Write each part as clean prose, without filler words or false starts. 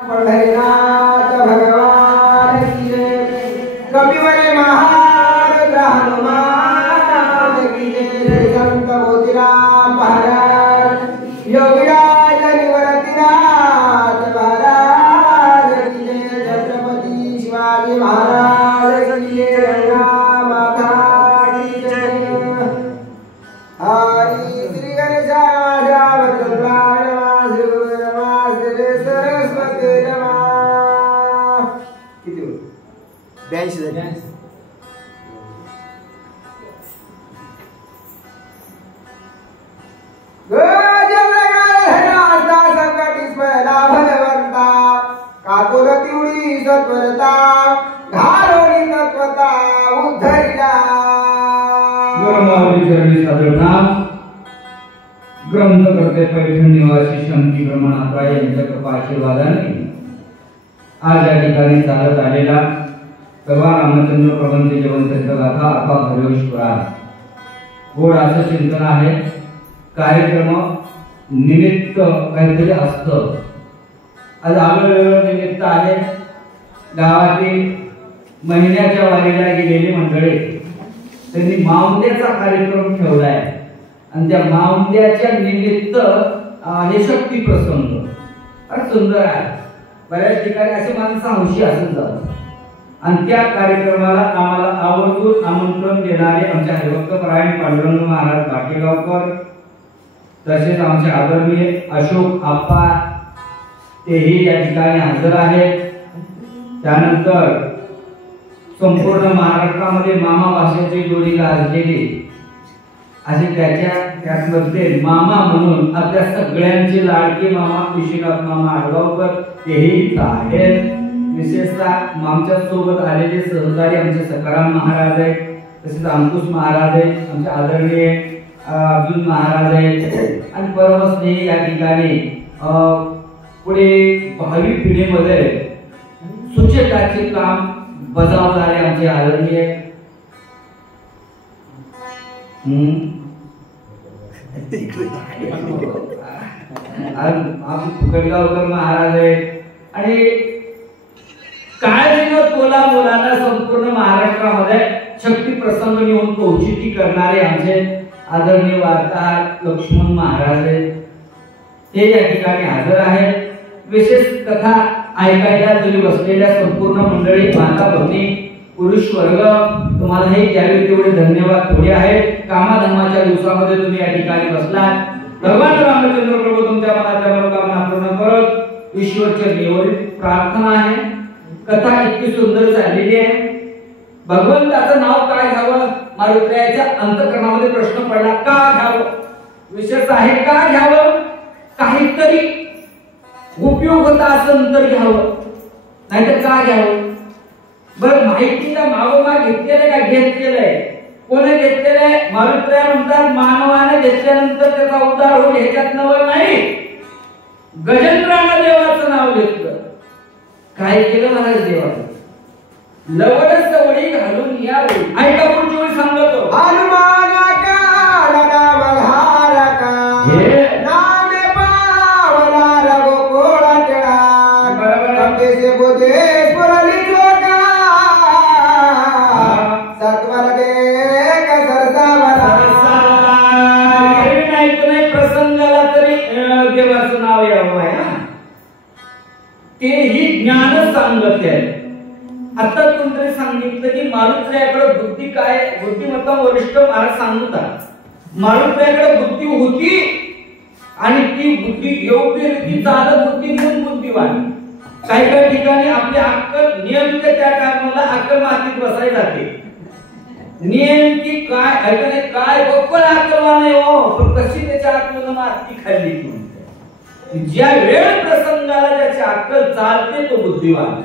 पंढरीनाथ भगवान की जय। कपिवरे महारुद्र हनुमान की जय। संत मोतीराम महाराज योगीराज निवर्तीनाथ महाराज की जय। छत्रपती शिवाजी महाराज की जय। माता की जय। हरी श्री गणेशाय रामचंद्राय नमः। श्री नमः श्री सरस्वती नमः। किती होईल? 82 झाले. भगवंता कातुरती उडी सत्वरता घालोनी तत्वता उद्धरिला. ग्रंथ करते पैठण निवासी शंकी ब्रह्मनाथराय यांच्या कृपा आशीर्वादाने आज या ठिकाणी चालत आलेला भगवान रामचंद्र प्रभूंचे जयवंत गाथा अथवा हरिवंश पुराण गोड असं चिंतन आहे. कार्यक्रम निमित्त काहीतरी असतं. आज आगळं निमित्त आहे. गावातील महिन्याच्या वारीला गेलेली मंडळी त्यांनी माऊंद्याचा कार्यक्रम ठेवलाय आणि त्या माऊंद्याच्या निमित्त हे शक्ती प्रसंग फार सुंदर आहे. बऱ्याच ठिकाणी असे माणसं हौशी असत जातात आणि त्या कार्यक्रमाला आम्हाला आवर्जून आमंत्रण देणारे आमचे हरिभक्त परायण पांडुरंग महाराज बाटेगावकर तसेच आमचे आदरणीय अशोक आप्पा तेही या ठिकाणी हजर आहेत. त्यानंतर संपूर्ण महाराष्ट्रामध्ये मामा भाषेची जोडी गाजलेली असे त्यामध्ये मामा म्हणून आपल्या सगळ्यांचे लाडके मामा विश्वनाथ मामा आडगावकर तेही आहेत. विशेषतः आमच्या सोबत आलेले सहकारी आमचे सकाराम महाराज आहेत. तसेच अंकुश महाराज आहेत. आमचे आदरणीय अर्जुन महाराज आहेत आणि परमस्नेही या ठिकाणी पुढे भावी पिढीमध्ये सूचकाचे काम बजावणारे आमचे आदरणीय फुकटगावकर महाराज आहेत आणि काळजीनं तोला मुलांना संपूर्ण महाराष्ट्रामध्ये शक्ती प्रसंग नेऊन कौचिती करणारे आमचे आदरणीय वार्ताहर लक्ष्मण महाराज आहेत. ते या ठिकाणी हजर आहेत. विशेष कथा ऐकायला तुम्ही बसलेल्या संपूर्ण मंडळी माता भगिनी पुरुष वर्ग तुम्हाला हे द्यावे तेवढे धन्यवाद थोडे आहेत. कामाधर्माच्या दिवसामध्ये तुम्ही या ठिकाणी बसलात. भगवान रामचंद्र प्रभू तुमच्या मनातल्या मनोकामना पूर्ण करत ईश्वरच्या देवळी प्रार्थना आहे. कथा इतकी सुंदर चाललेली आहे. भगवंताचं नाव काय घ्यावं मारुतीच्या अंतःकरणामध्ये प्रश्न पडला. का घ्यावं विशेष आहे. का घ्यावं काहीतरी उपयोग होता असं तर घ्यावं नाहीतर का घ्यावं. बरं माहितीला मागोमाग घेतलेलं का घेतलेलंय कोणी घेतलेलं आहे. मारुतीला म्हणतात मानवाने घेतल्यानंतर त्याचा उद्धार होईल ह्याच्यात नवं नाही. गजेंद्रानं देवाचं नाव घेतलं. काय केलं महाराज देवाचं लवडच सवडी घालून या ऐका पुढची वेळी सांगतो. हनुमान का नाम धारका नामे पावला रघुकुळ टिळा. कपीसे बुद्धेश्वर लिखोका सत्वर देख सरसावला. नाही प्रसंगाला तरी देवाचं नाव यावं आहे. तेही ज्ञान सांगत आहे. आता तुमच्याकडे सांगितलं की मारुतीकडे बुद्धी काय बुद्धिमत्ता वरिष्ठ महाराज सांगतात. मारुतीकडे बुद्धी होती आणि ती बुद्धी योग्य रीती चालत होती म्हणून बुद्धिवान. काही काही ठिकाणी आपली अक्कल नियमित त्या टायमाला अक्कल मातीत बसायला जाते. नियमित काय ऐकणे काय बरोबर अक्कलवान आहे हो पण कशी त्याच्या अक्कलनं माती खाल्ली. ज्या वेळ प्रसंगाला ज्याची अक्कल चालते तो बुद्धिवान.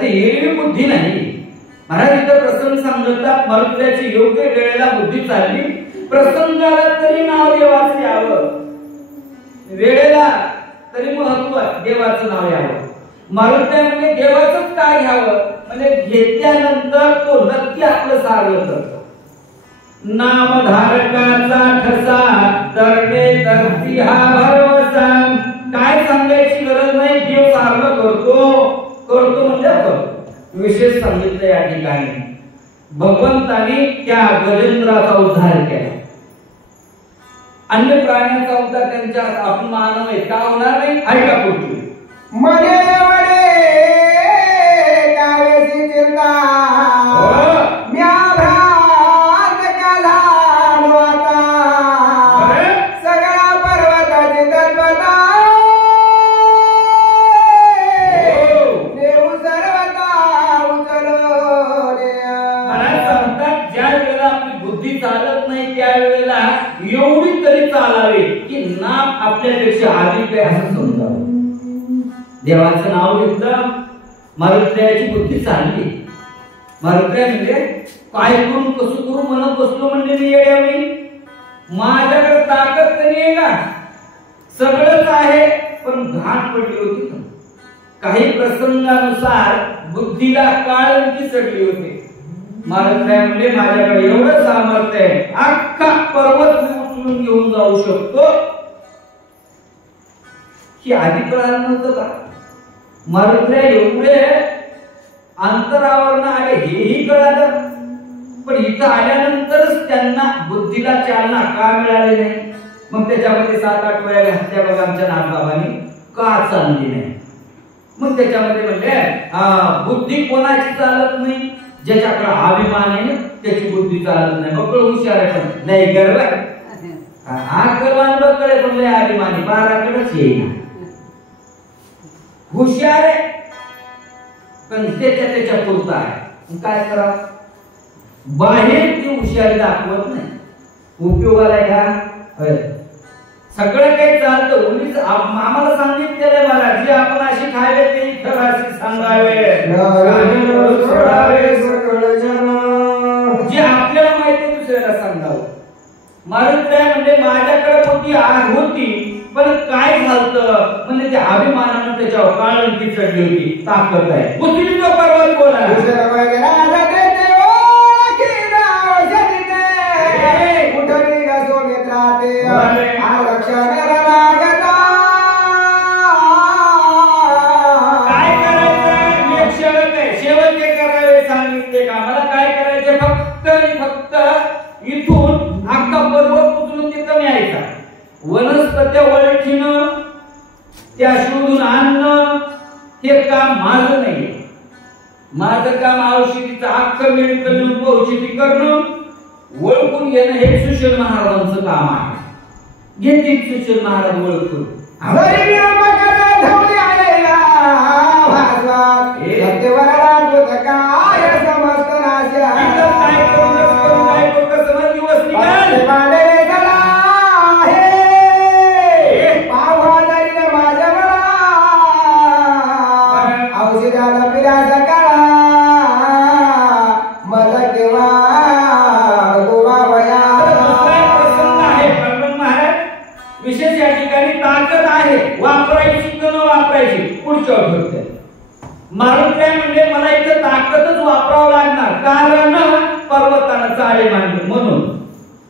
ते एरवी बुद्धी नाही. महाराज इथं प्रसंग सांगतात मारुतीची योग्य वेळेला बुद्धी चालली. प्रसंगाला तरी नाव देवाचं यावं वेळेला तरी महत्व देवाचं नाव यावं. मारुती म्हणजे देवाचंच काय घ्यावं म्हणजे घेतल्यानंतर तो नक्की आपलं सारलं करतो. नामधारकाचा ठसा तरणे तरती हा भरवसा काय सांगायची गरज नाही, देव सारखं करतो म्हणजे करतो. विशेष सांगितलं या ठिकाणी भगवंताने त्या गजेंद्राचा उद्धार केला. अन्य प्राण्यांचा उद्धार त्यांच्या आपण मानव आहे का होणार नाही. ऐका पुढे मने कावेसी चिंता म्या भ्रांत काला आता सगळा पर्वताची तत्वता देव सर्वता उचलो मला सांगतात ज्या वेळेला आपली बुद्धी चालत नाही त्यावेळेला एवढी तरी चालावे की नाम आपल्यापेक्षा अधिक आहे असं समजावं. देवाचं नाव घेतलं, मारुत्र्याची बुद्धी चालली. मारुत्र्या म्हणजे काय करून कसं करू म्हणत बसलो म्हणजे मी येड्यावी. माझ्याकडे ताकद तरी आहे का, सगळंच आहे पण घाट पडली होती. काही प्रसंगानुसार बुद्धीला काळंकी चढली होती. मारुत्र्या म्हणजे माझ्याकडे एवढं सामर्थ्य आहे, अख्खा पर्वत मी उचलून घेऊन जाऊ शकतो. ही आधी कळालं नव्हतं का. मारुत्र्या एवढे अंतरावरनं आले हेही कळालं, पण इथं आल्यानंतरच त्यांना बुद्धीला चालना का मिळाली नाही. मग त्याच्यामध्ये 7-8 वेळा घातल्या बघा आमच्या नागबाबांनी, का चालली नाही. मग त्याच्यामध्ये म्हणजे बुद्धी कोणाची चालत नाही, ज्याच्याकडे अभिमान आहे ना त्याची बुद्धी चालत नाही. बकळ हुशार आहे पण नाही गर्व आहे. हा गर्वान बकळे पण लय अभिमानी, 12कडेच येईना. हुशार आहे पण त्याच्या पुरता आहे. काय करा, बाहेर ती हुशारी दाखवत नाही, उपयोगाला आहे का. सगळं काही चालतं. उन्हीच आम्हाला सांगितलेलं आहे मला, जे आपण अशी खावे ते इतर अशी सांगावे, जे आपल्याला माहिती दुसऱ्याला सांगावं. मारुत्र्या म्हणजे माझ्याकडे मोठी आग होती पण काय झालं म्हणजे त्या अभिमानानं त्याच्यावर काळंकी चढली होती. ताकद आहे बुद्धीचा पर्वत बोला वनस्पत्या ओळखीनं त्या शोधून आणणं हे काम माझं नाही. माझं काम औषधीचं अख्खं मेडिकल औषधी करणं, ओळखून घेणं हे सुशील महाराजांचं काम आहे. घेतील सुशील महाराज ओळखून. विशेष या ठिकाणी ताकद आहे, वापरायची की न वापरायची पुढच्या ठरते. मारुत्र्या म्हणजे मला इथं ताकदच वापरावं लागणार, कारण पर्वतानं जाळे मांडले म्हणून.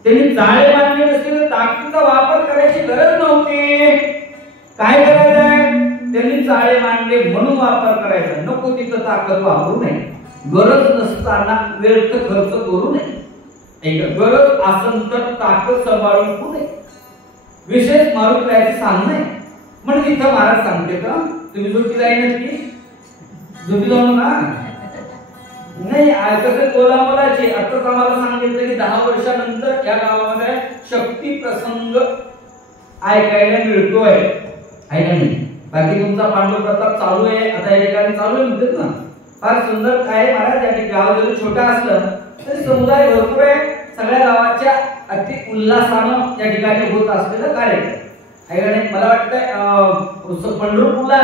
त्यांनी जाळे मांडले नसते तर ताकदीचा वापर करायची गरज नव्हती. काय करायचंय, त्यांनी जाळे मांडले म्हणून वापर करायचा. नको तिथं ताकद वापरू नये, गरज नसताना व्यर्थ खर्च करू नये. गरज असेल तर ताकद सांभाळून ठेवू नये. विशेष मारुत्र्याचं सांगणं आहे. म्हणजे इथं महाराज सांगते का तुम्ही झोपी जाईल नक्की झोपी जाऊ ना नाही. कसं कोल्हापुराची आताच आम्हाला सांगितलं की 10 वर्षानंतर या गावामध्ये शक्ती प्रसंग ऐकायला मिळतोय. ऐका नाही, बाकी तुमचा पांडव प्रताप चालू आहे, आता या ठिकाणी चालू आहे म्हणतात ना. फार सुंदर काय महाराज, या ठिकाणी गाव जरी छोटा असलं तरी समुदाय भरपूर आहे. सगळ्या गावाच्या अति उल्हासानं या ठिकाणी होत असलेलं कार्यक्रम आहे. मला वाटतं पंढरपूरला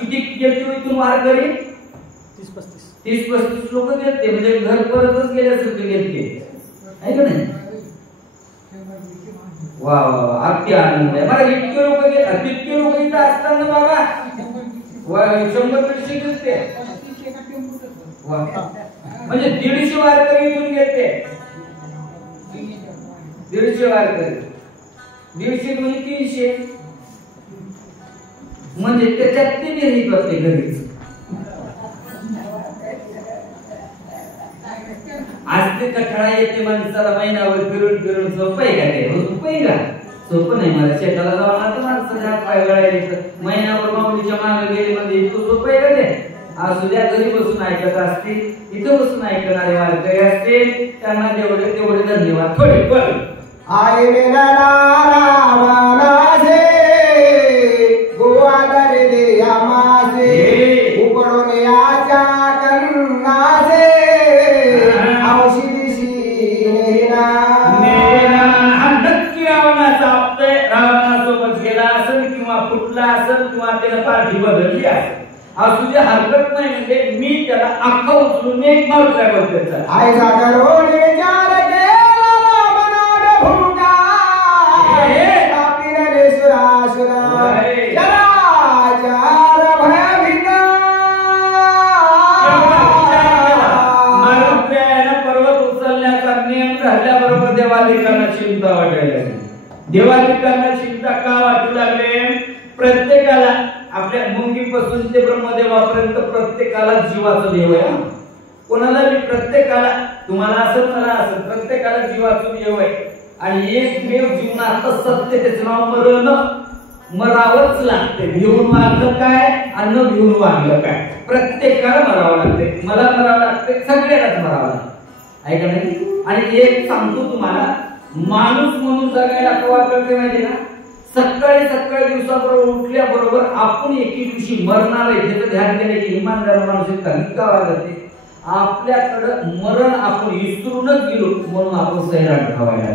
किती गेलते इथून वारकरी, 30-35 लोक गेलते. म्हणजे घर परतच गेल्यासारखे गेलते आहे का नाही. वा वा, अति आनंद आहे मला. इतके लोक गेले, तितके लोक इथं असताना बाबा 100-150 गेलते. म्हणजे 150 वारकरी इथून गेलते. 150 वारकरी, 150 म्हणजे 300. म्हणजे त्याच्यात ते विहिरीत होते घरीच. आज ते कठाळा येते माणसाला महिनाभर फिरून फिरून सोपं आहे का ते? सोपं आहे का? सोपं नाही. मला शेताला जाऊन आता माणसं पाय गळायला महिनाभर माऊलीच्या मागे गेले म्हणजे इतकं सोपं आहे का ते? आज उद्या घरी बसून ऐकत असतील, इथं बसून ऐकणारे वारकरी असतील, त्यांना तेवढे धन्यवाद. थोडे बरं आई मेरा रामानासे गोवादरे यामासे उकडून याच्या कन्नासे औषधीशी नेना नक्की रावणासोबत गेला असेल किंवा फुटला असेल किंवा त्याला पाठी बदलली असेल, असू दे, हरकत नाही. म्हणजे मी त्याला अख्खा उचलून एक मारतोय बद्दलचा आई सागरोन विचार केला रामनाम भूका कापिनले सुरासुर चराचर भयभीत मारुत्र्यानं पर्वत उचलण्याचा नियम झाल्याबरोबर देवादिकांना चिंता वाटायला लागली. देवादिकांना चिंता का वाटू लागले? प्रत्येकाला आपल्या मुंगीपासून ते ब्रह्मदेवापर्यंत प्रत्येकाला जीवाचं देव आहे. कोणाला प्रत्येकाला, तुम्हाला असं मला असं, प्रत्येकाला जीवाचं देव आहे. आणि एकमेव जीवनात सत्य त्याचं नाव मरण. मरावंच लागते. भिवून वागलं काय आणि न भिवून वागलं काय, प्रत्येकाला मरावं लागते. मला मरावं लागते, सगळ्यालाच मरावं लागतं, आहे का नाही? आणि एक सांगतो तुम्हाला, माणूस म्हणून जगायला कवा करते माहिती ना? सकाळी दिवसाबरोबर उठल्याबरोबर आपण एके दिवशी मरणार आहे त्याचं ध्यान केलं की इमानदार माणूस का वागते? आपल्याकडं मरण आपण विसरूनच गेलो म्हणून आपण सैराट ठेवायला.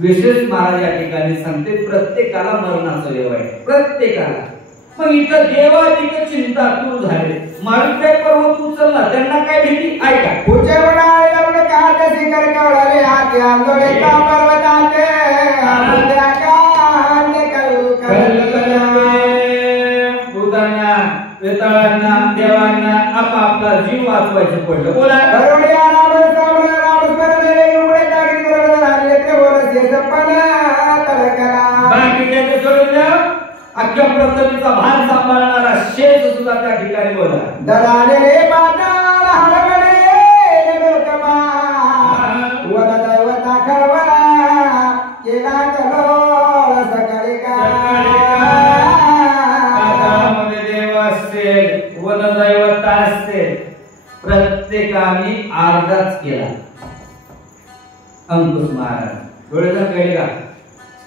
विशेष महाराज या ठिकाणी सांगते प्रत्येकाला मरणाचं देव आहे, प्रत्येकाला. मग इथं देवादिक चिंता दूर झाले. मारुत्र्य पर्वत उचलला, त्यांना काय भीती? ऐका. पुढच्या म्हणाले लग्न काटे शिखर कवळले हाती आंदोले का पर्वताचे वेताळांना देवांना आपापला जीव वाचवायचं पडलं. बोला. अख्ख्या पृथ्वीचा भान सांभाळणारा शेष सुद्धा त्या ठिकाणी बोला. दलाले पाताळ हरवले लोकमा वला दैवता खळवळा केला चलो सकाळी का वनदैवता असते. प्रत्येकाने अर्धाच केला. अंकुश महाराज डोळे दाखवले का?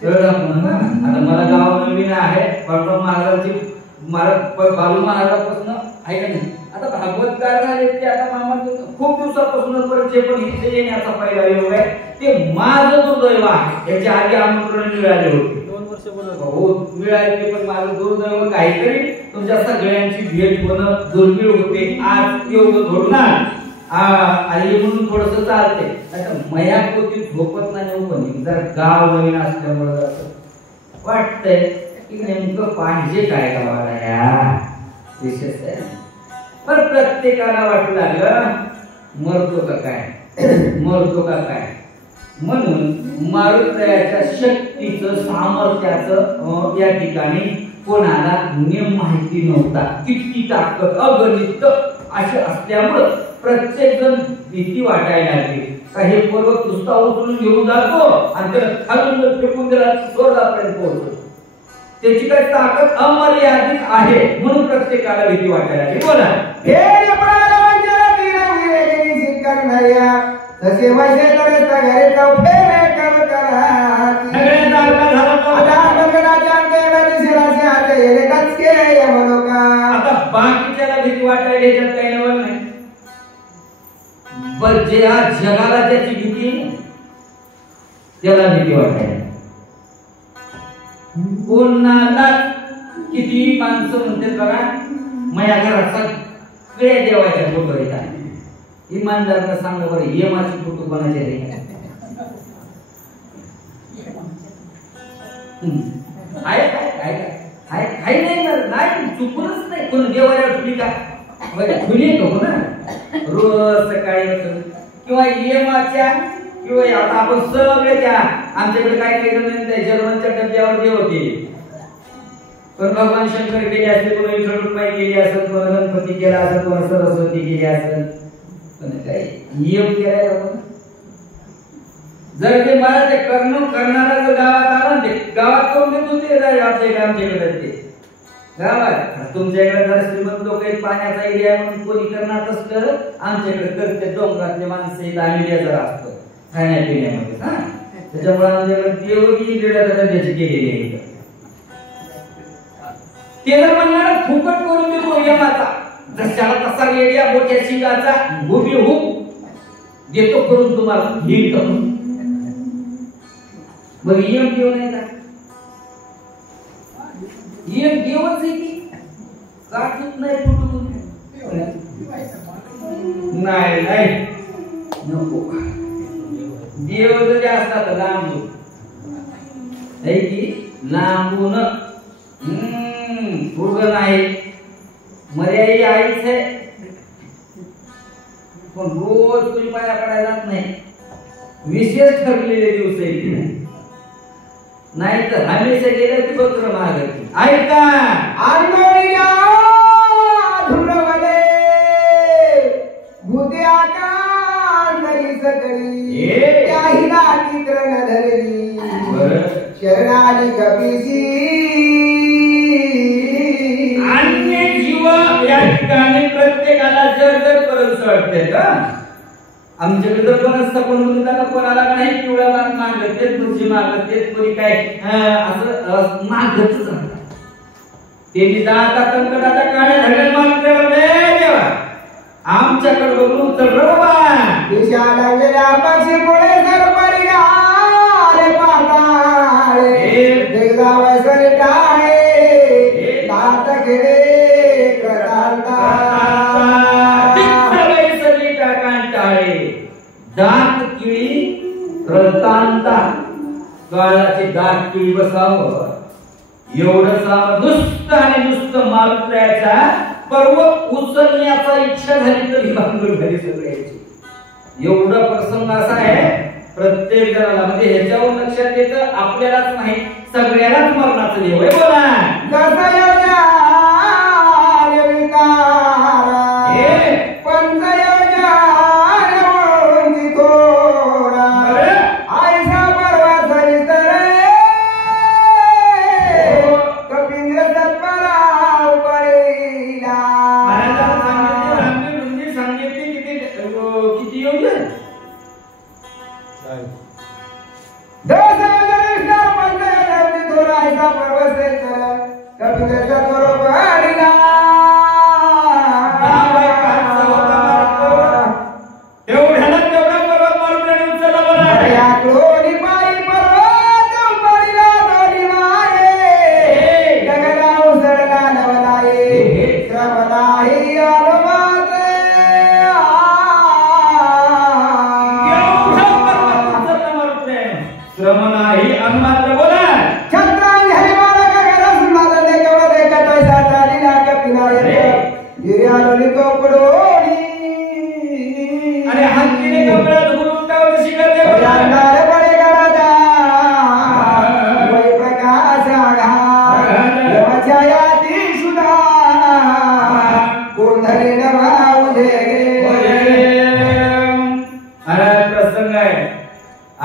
डोळे दाखवून ना. आता मला गाव नवीन आहे. पांडुरंग महाराजांची बालू महाराजापासून आहे का नाही? आता भागवतकार झाले ते आता मामा खूप दिवसापासून परिचय, पण इथे येण्याचा पहिला योग आहे. ते माझं दुर्दैव आहे. याच्या आधी आमंत्रण मिळाले होते, 2 वर्ष हो मिळाले, पण माझं दुर्दैव काहीतरी तुमच्या सगळ्यांची भेट होणं दुर्मिळ होते. आज योग घडणार आणि म्हणून थोडस चालते. आता मयापोती झोपत नाही, पण जर गाव नवीन असल्यामुळे वाटतंय की नेमकं पाहिजे काय गावाला या विशेष आहे. पण प्रत्येकाला वाटू लागलं मरतो का काय, मरतो का काय. म्हणून मारुत्र्याच्या शक्तीचं सामर्थ्याचं या ठिकाणी कोणाला नेम माहिती नव्हता. किती ताकद अगणित अशी असल्यामुळं प्रत्येक जण भीती वाटायला लागली का हे पर्वत नुसता उचलून घेऊन जातो आणि त्याला खालून फेकून दिला स्वर्गापर्यंत पोहोचतो. त्याची काही ताकद अमर्यादित आहे म्हणून प्रत्येकाला भीती वाटायला लागली. बोला. तसे वैसे करे सगळे चौफेरे कर करा सगळ्यांचा अर्थ झाला तो. आता बाकीच्याला भीती वाटायला याच्यात काही नवल नाही. पण जे या जगाला त्याची भीती त्याला भीती वाटायला. कोणाला किती माणसं म्हणते बघा माझ्या घरात सगळ्या देवाच्या फोटो येतात. इमानदारनं सांगा बरं यमाची फोटो कोणाचे आहे? नाही चुकूनच नाही. कोण देवाला ठुली का ठुली का ना रोज सकाळी किंवा यमाच्या किंवा आता आपण सगळे त्या आमच्याकडे काय केलं नाही त्या जर्मनच्या डब्यावर जे होते पण भगवान शंकर केले असते, कोणी विठ्ठल रुक्माई केली असेल, कोण गणपती केला असेल, कोण सरस्वती केली असेल, पण काय नियम केलाय आपण. जर ते मला ते करणारा जर गावात आला ते गावात कोण देतो ते आमच्याकडे ते गावात. तुमच्याकडे जर श्रीमंत लोक आहेत, पाण्याचा एरिया म्हणून कोणी करणार असतं, आमच्याकडे करते डोंगरातले माणसं दामिडिया जरा असतं खाण्यापिण्यामध्ये. हा त्याच्यामुळे आमच्याकडे देवगी त्याची केलेली आहे. ते जर म्हणणार फुकट करून देतो यमाचा, जशाला तसा एरिया मोठ्या शिंगाचा हुबेहूब देतो करून तुम्हाला नीट करून. मग नियम घेऊन आहे का? नियम घेऊनच आहे की काटूच नाही फुटून नाही नाही नको. देव जरी असतात लांबून आहे की लांबून पूर्ण नाही. मर्याई आईच आहे, पण रोज तुम्ही पाया पडायला जात नाही. विशेष ठरलेले दिवस आहे नाही तर हमेशा गेले ती बकर मागायची. ऐका आंदोलिया धुरवले भूते आकाश धरी सकळी त्याही नाती तरण धरली शरणाली कपीसी. अन्य जीव या ठिकाणी प्रत्येकाला जर करत वाटते का? आमच्याकडे जर कोण असतं कोण होतं कोणाला नाही पिवळा मागत तेच तुळशी मागत तेच कोणी काय असं मागतच राहतात. ते दाता कंकणाचा काळ्या धड्यात मागते देवा आमच्याकडे बघून तर बाबा दिशाला गेल्या पक्षी पुढे सरपरी आले पाताळे देगाव सरी टाळे दात खेळे क्रतांता दात किळी रतांता काळाची दात किळी बसावं एवढं नुसतं आणि नुसतं मारुत्र्याचा पर्वत उचलण्याचा इच्छा झाली तरी भांगड झाली सगळ्याची. एवढा प्रसंग असा आहे प्रत्येक जणाला म्हणजे ह्याच्यावर लक्षात येतं आपल्यालाच नाही सगळ्यालाच मरणाचं देव आहे. बोला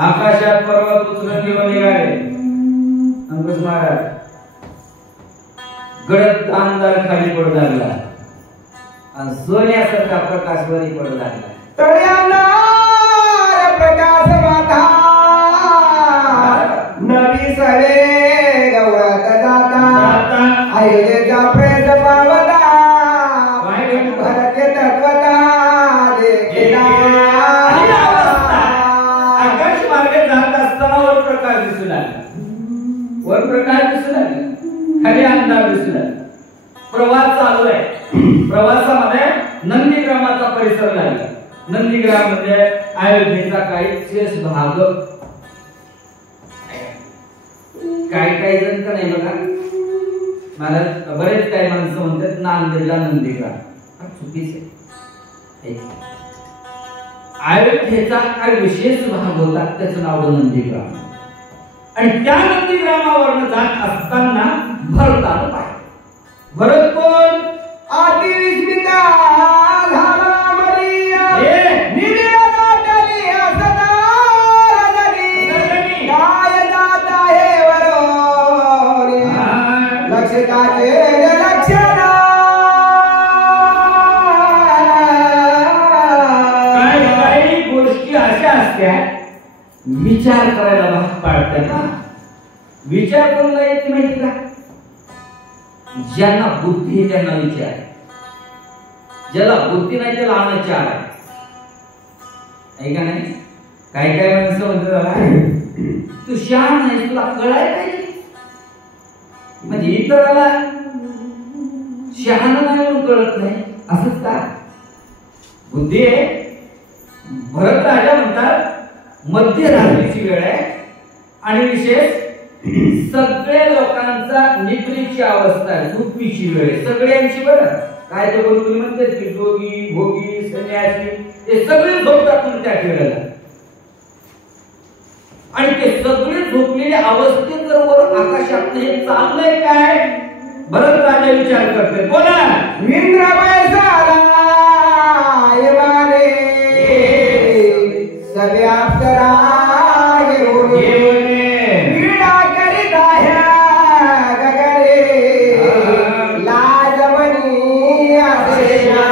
आकाशात पर्वत उचलून घेऊन निघाले. अंकुश महाराज गडद अंधार खाली पडू लागला आणि सोन्यासारखा प्रकाश वरी पडू लागला. तळ्याला प्रकाश वाटा नवी सरे गवळत जाता आईचा प्रेस पावता भरते तत्वता देखिला. आकाश मार्गे जात असताना वर प्रकाश दिसू लागला. वर प्रकाश दिसू लागला, खाली अंधार दिसू लागला. प्रवास चालू आहे. प्रवासामध्ये नंदीग्रामाचा परिसर लागला. नंदीग्राम म्हणजे अयोध्येचा काही शेष भाग. काही जण का नाही बघा मला बरेच काही माणसं म्हणतात नांदेडला नंदीग्राम. चुकीच आहे. अयोध्येचा काही विशेष भाग होता त्याचं नाव नंदीग्राम. आणि त्या नंदीग्रामावरनं जात असताना भरतानं पाहिलं. भरत कोण? आती विस्मिता झाला मरिया निविया नाटली असदा रजनी काय जात आहे वरोरी लक्षकाचे लक्षण काही गोष्टी अशा असत्या विचार करायला भाग पाडतात ना. विचार कोणाला येत माहिती का? ज्यांना बुद्धी आहे त्यांना विचार, ज्याला बुद्धी नाही त्याला अनाचार आहे. ऐका नाही, काय काय माणसं म्हणतात तू शहाण आहे, तुला कळायला पाहिजे. म्हणजे इतराला शहाण नाही म्हणून कळत नाही असंच का? बुद्धी आहे. भरत राजा म्हणतात मध्यरात्रीची वेळ आहे आणि विशेष सगळ्या लोकांचा निद्रेची अवस्था आहे, झोपीची वेळ आहे सगळ्यांची. बरं काय ते कोणी म्हणतात की जोगी भोगी संन्यासी ते सगळे झोपतात त्या वेळेला. आणि ते सगळे झोपलेल्या अवस्थेत जर वर आकाशात हे चाललंय काय? भरत राजा विचार करते. बोला. इंद्र बैसाला येवारे सगळे अप्सरा क्रीडा करीत आहे गगने लाजवनी असेना.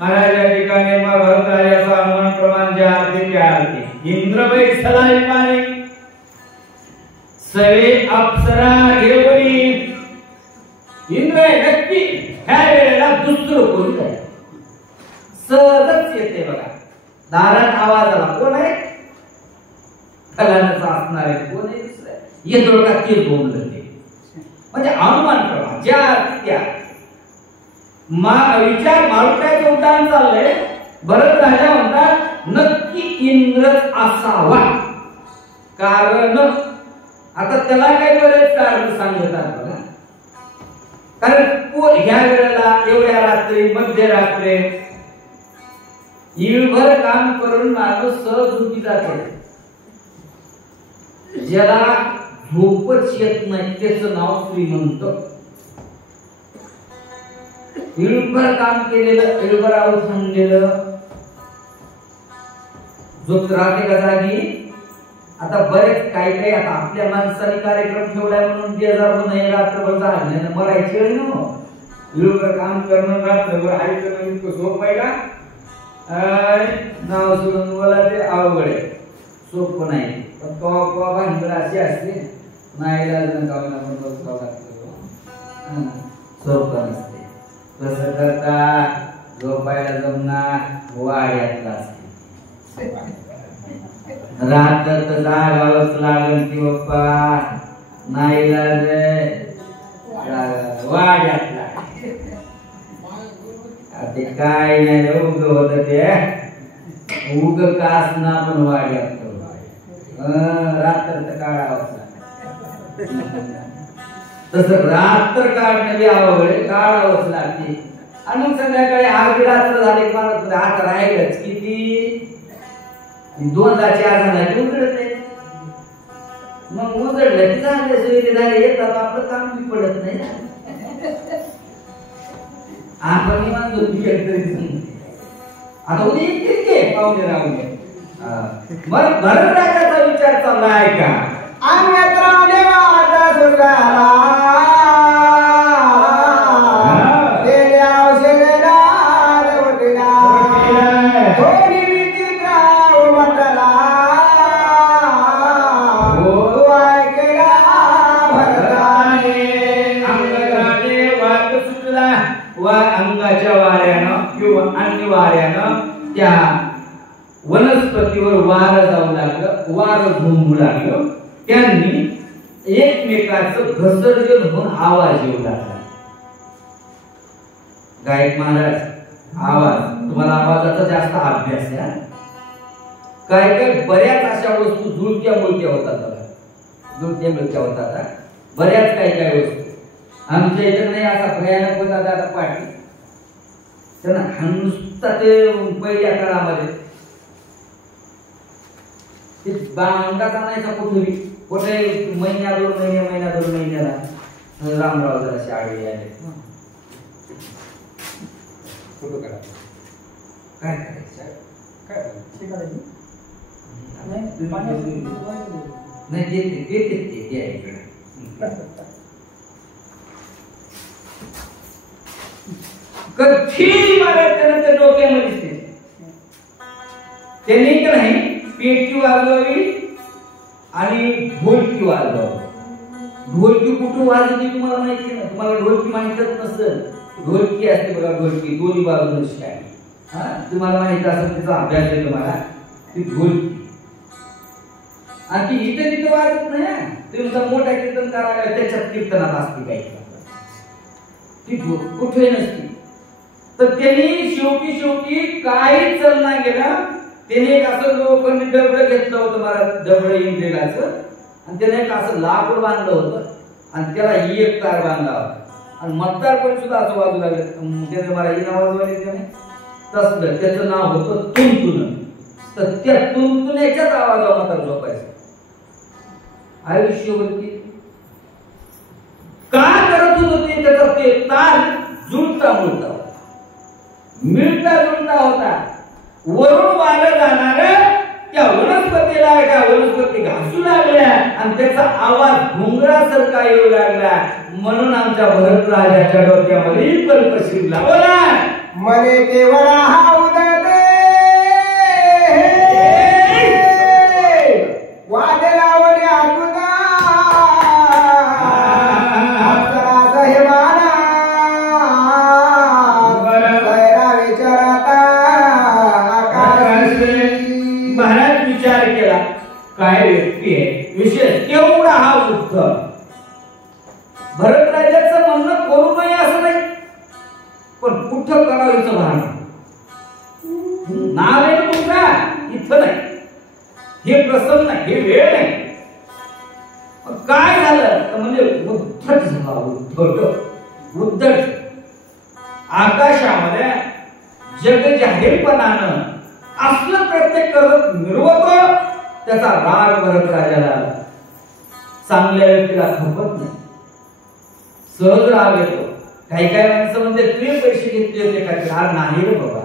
महाराज या ठिकाणी मग भरत राजाचं आगमन प्रमाण जे आरती ते आरती. इंद्र बैसला येवारे सगळे अप्सरा घेऊन. इंद्र नक्की ह्या वेळेला दुसरं कोणी नाही, सहजच येते बघा. दारात आवाज आला, कोण आहे? कलांचा असणार आहे, कोण आहे? दुसरं येतो का ते बोललं ते. म्हणजे अनुमान करा ज्या त्या विचार मारुत्याचं उड्डाण चाललंय. भरत राजा म्हणतात नक्की इंद्रच असावा. कारण आता त्याला काही बरेच कारण सांगतात बघा. कारण ह्या वेळेला एवढ्या रात्री मध्यरात्री इळभर काम करून माणूस सहज झोपी जाते. ज्याला झोपच येत नाही त्याचं नाव श्रीमंत. इळभर काम केलेलं, इळभर आऊत आणलेलं झोप राहते का जागी? आता बरेच काही आता आपल्या माणसाने कार्यक्रम ठेवलाय म्हणून बेजार नाही रात्रभर जागण्यानं मरायची वेळ न. इळभर काम करणं रात्रभर आईचं झोपायला नाव सोडून मला ते अवघड आहे, सोपं नाही. पण कवा भांडण अशी असते नाही सोपं नसते. कसं करता झोपायला जमणार वाड्यातला असते. रात्र तर जागावंच लागल की बाप्पा नाही वाड्यातला. ते काय नाही उग होत ते उग कास ना पण वाड्यात रात्र तर काढावंच तस रात्र काढणं काढावंच लागते. आणि मग संध्याकाळी अर्धी रात्र झाली मला आता राहिलंच किती 2-4 जणांची उघडत नाही. मग उघडलं की चांगले सोयी झाले येतात आपलं काम बी पडत नाही. आपण आता उद्या येते पाहुणे राहुणे. मग भरत राजाचा विचार चालला आहे का? अंगाच्या वाऱ्यानं किंवा अन्य वाऱ्यानं त्या वनस्पतीवर वारं जाऊ लागलं, वारं घुमू लागलं. त्यांनी एकमेकाचं घसर्जन होऊन आवाज येऊ लागला. गायक महाराज आवाज, तुम्हाला आवाजाचा जास्त अभ्यास आहे. काय काय बऱ्याच अशा वस्तू जुळत्या मुळत्या होतात, जुळत्या मुळत्या होतात. बऱ्याच काही काही वस्तू आमच्या इथं नाही असा भयानक होता दादा पाठी. त्यांना नुसता ते पहिल्या काळामध्ये बांगाचा नाही का कुठे कुठे महिन्या दोन महिन्याला रामराव जराशी आडवी आले. फोटो काढा. काय करायचं नाही देते ते इकडे. कधी मारायचं डोक्यामध्ये त्यांनी तर नाही पेटी वाजवावी आणि ढोलकी वाजवावी. ढोलकी कुठं वाजवते तुम्हाला माहिती ना? तुम्हाला ढोलकी माहितच नसेल. ढोलकी असते बघा, ढोलकी दोन्ही बाजून काय तुम्हाला माहित असेल, त्याचा अभ्यास आहे तुम्हाला. ती ढोलकी आणि ती इथं तिथं वाजत नाही. तुमचा मोठा कीर्तन करायला त्याच्यात कीर्तनात असते काही, ती कुठे नसते. तर त्यांनी शेवटी काही चलना गेला. त्याने एक असं लोखंडी डबडं घेतलं होतं, मला डबडं इंद्रेगाचं, आणि त्याने एक असं लाकूड बांधलं होतं आणि त्याला एक तार बांधला होता. आणि मतदार पण सुद्धा असं वाजू लागले. त्याने मला ही नाव वाजवली त्याने तसलं. त्याचं नाव होतं तुणतुण. तर त्या तुणतुण्याच्याच आवाजावर मतदार झोपायचं. आयुष्यवरती काय करत होते त्याचा ते तार जुळता मिळता होता. वरून वारं जाणार त्या वनस्पतीला एका वनस्पती घासू लागल्या आणि त्याचा आवाज घुंगरासारखा येऊ लागला. म्हणून आमच्या भरत राजाच्या डोक्यामध्ये कल्प शिरला. बोला मने केवळ हा उदते वाद लावणे आतुदा अप्सरा सहेवाना गैरा विचारता आकाशी. महाराज विचार केला, काय व्यक्ती आहे विशेष केवढा हा वृद्ध. भरत राजाचं म्हणणं करू नये असं नाही, पण कुठं करायचं भान नाव आहे तुमचा इथं नाही. हे प्रसंग नाही, हे वेळ नाही. काय झालं तर म्हणजे उद्धट झाला. उद्धट आकाशामध्ये जग जाहीरपणानं असलं प्रत्येक करत मिरवतो. त्याचा राग भरत राजाला चांगल्या व्यक्तीला खपत नाही, सहज राग येतो. काही माणसं म्हणजे तुझे पैसे घेतले होते का? राग नाही रे बाबा,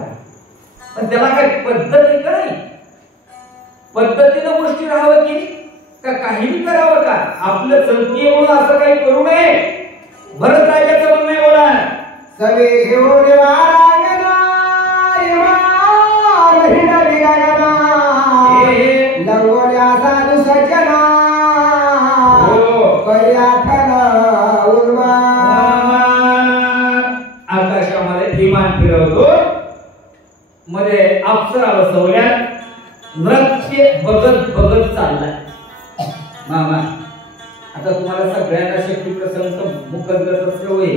पण त्याला काय पद्धत आहे का? नाही पद्धतीनं गोष्टी राहावं की का काहीही करावं का? आपलं चलतीये म्हणून असं काही करू नये. भरत राजाचं म्हणणं आहे. बोला सवे घेऊन वारांगना इमार हिंडली गगना लंगोल्या साधू सज्जना पर्याठन उर्मा. आकाशामध्ये विमान फिरवतो, मध्ये अप्सरा बसवल्या, नृत्य बघत चाललाय. मामा आता तुम्हाला सगळ्यांना शक्ती प्रसंग मुखगत होय.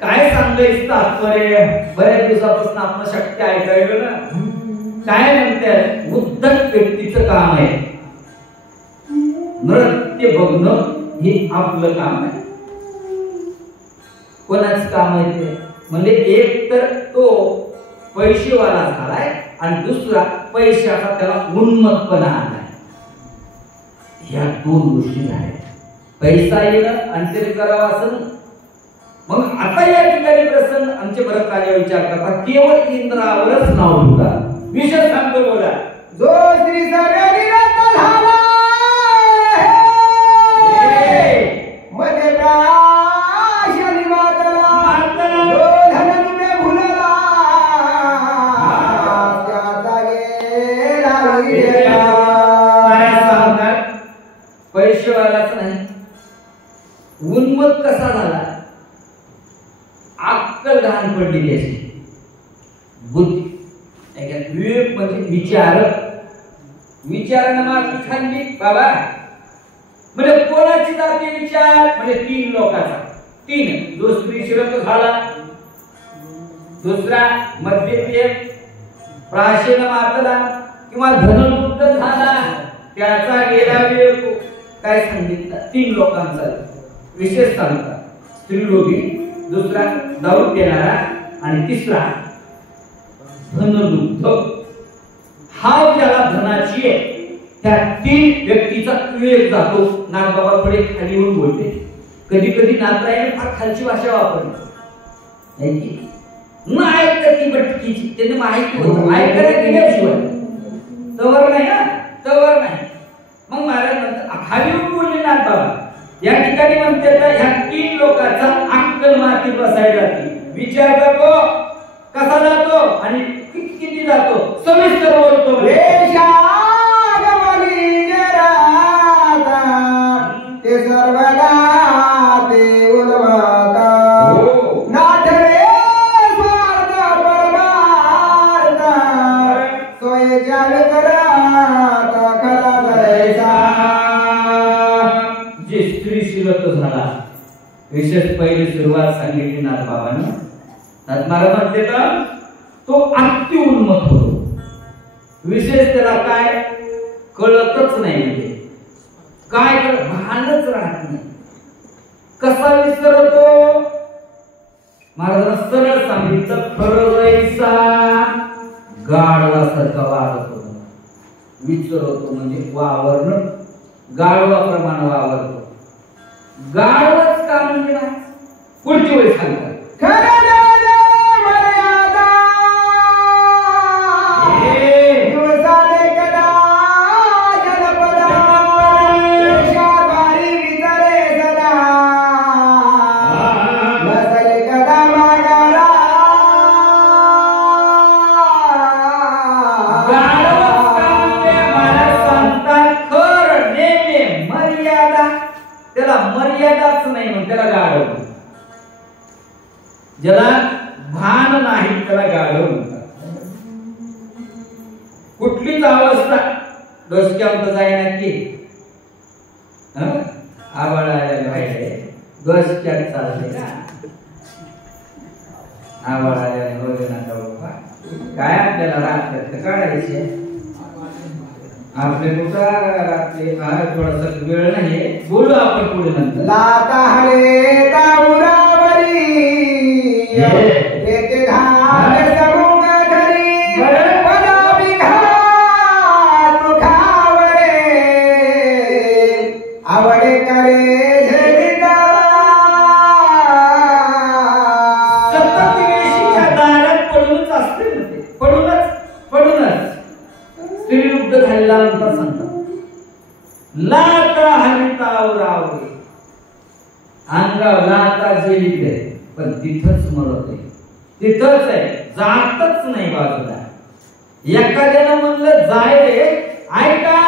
काय सांगायचं तात्पर्य? बऱ्याच दिवसापासून आपण शक्ती ऐकायला ना. काय म्हणते? उद्धट व्यक्तीचं काम आहे नृत्य बघणं, हे आपलं काम आहे. कोणाचं काम आहे ते? म्हणजे एक तर तो पैसेवाला झालाय आणि दुसरा पैशाचा त्याला उन्मत्तपणा आलाय. ह्या दोन गोष्टी आहेत. पैसा येणं आणि ते करावं असं. मग आता या ठिकाणी प्रसंग आमचे भरत राजा विचार करतात, केवळ इंद्रावरच नाव ठेवता. विषय सांगतो बोला. जो श्री सगळी रत्न झाला मध्ये प्राशनी मातला जो धनंदे भुलला त्याचा गेला विडेला. पैसेवालाच नाही, उन्मत्त कसा झाला? अक्कल घाण पडली त्याची. बुद्धी विवेक म्हणजे विचारानं मागणी खाल्ली बाबा. म्हणजे कोणाची जाते विचार? म्हणजे 3 लोकांचा. 3 जो स्त्री श्रीरंग झाला, दुसरा मध्यते प्राशन मातला किंवा धनलुप्त झाला, त्याचा गेला विवेक. काय सांगितलं? 3 लोकांचा विशेष सांगतात. स्त्रीलोभी, दुसरा दारू देणारा आणि तिसरा धनलुप्त. हा ज्याला धनाची आहे त्या 3 व्यक्तीचा विवेक जातो. नागबाबा थोडे खाली येऊन बोलते. कधी कधी नागरायने फार खालची भाषा वापरली नाही ऐकत ती बटकीची. त्यांनी माहिती होतं ऐकायला गेल्याशिवाय तवर नाही ना, तवर नाही. मग महाराज म्हणतात खाली येऊन बोलले नागबाबा. या ठिकाणी म्हणते ह्या 3 लोकांचा अक्कल माती बसायला जाते. विचार करतो कसा जातो आणि किती जातो सविस्तर बोलतो. ते सर्वदा ते उलवता नाठरे स्वार्थ परमार्थ सोयेच्या विकरात खरा जायचा. जे स्त्री शिरत झाला विशेष पहिली सुरुवात सांगितली नाथबाबांनी. नाथमारा म्हणते का तो अति उन्मत होतो. विशेष त्याला काय कळतच नाही. म्हणजे काय भानच राहत नाही. कसा विसरतो महाराज सरळ सांगितलं. खरं गाढवासारखा वागत होतो. विसरतो म्हणजे वावरणं गाढवाप्रमाणे वावरतो. गाढवच का म्हणजे ना पुढची वेळ सांगतात. मर्यादाच नाही म्हणून त्याला गाढव. ज्याला भान नाही त्याला गाढव म्हणतात. कुठलीच अवस्था डोसक्यात जाईना की आवाळा डोसक्यात चालते का आवाळा काय आपल्याला रात्र काढायचे. आपले थोडासा वेळ नाही बोलू आपण पुढे नंतर. लाता हरे तामुरावरी येते घाट समुख धरी पदा विघात मुखावरे आवडे करे झेलिता. सतत वेशीच्या दारात पडूनच असते ना ते. पडूनच स्त्रीयुद्ध झाल्यानंतर सांगतात लाता हरितावरावरे अंगावर लाता जेलीत पण तिथंच मरत आहे. तिथंच आहे जातच नाही बाजूला. एखाद्यानं म्हणलं जाय रे ऐका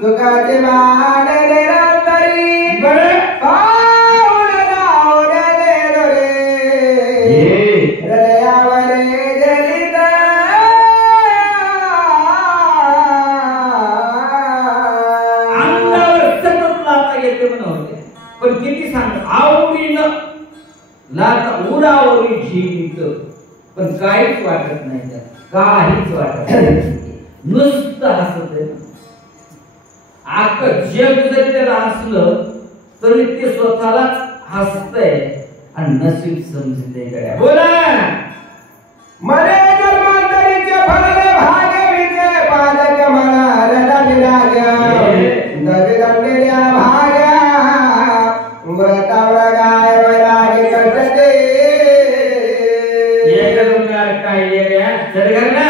सुखाचे मानले रात्री पण किती सांग आवडीनं लाता उरावरी जीवित पण काहीच वाटत नाही. काहीच वाटत नाही. नुसतं हसत आहे. आक जग जरी त्याला हसलं तरी ते स्वतःलाच हसतंय आणि नशीब समजते. बोला मरे जन्मांतरीचे फलले भागवीचे पादक मला रला विराज दवी दंडेल्या भाग्या उरतावळा गाय वैराग कटते. काय येड्या चल घर ना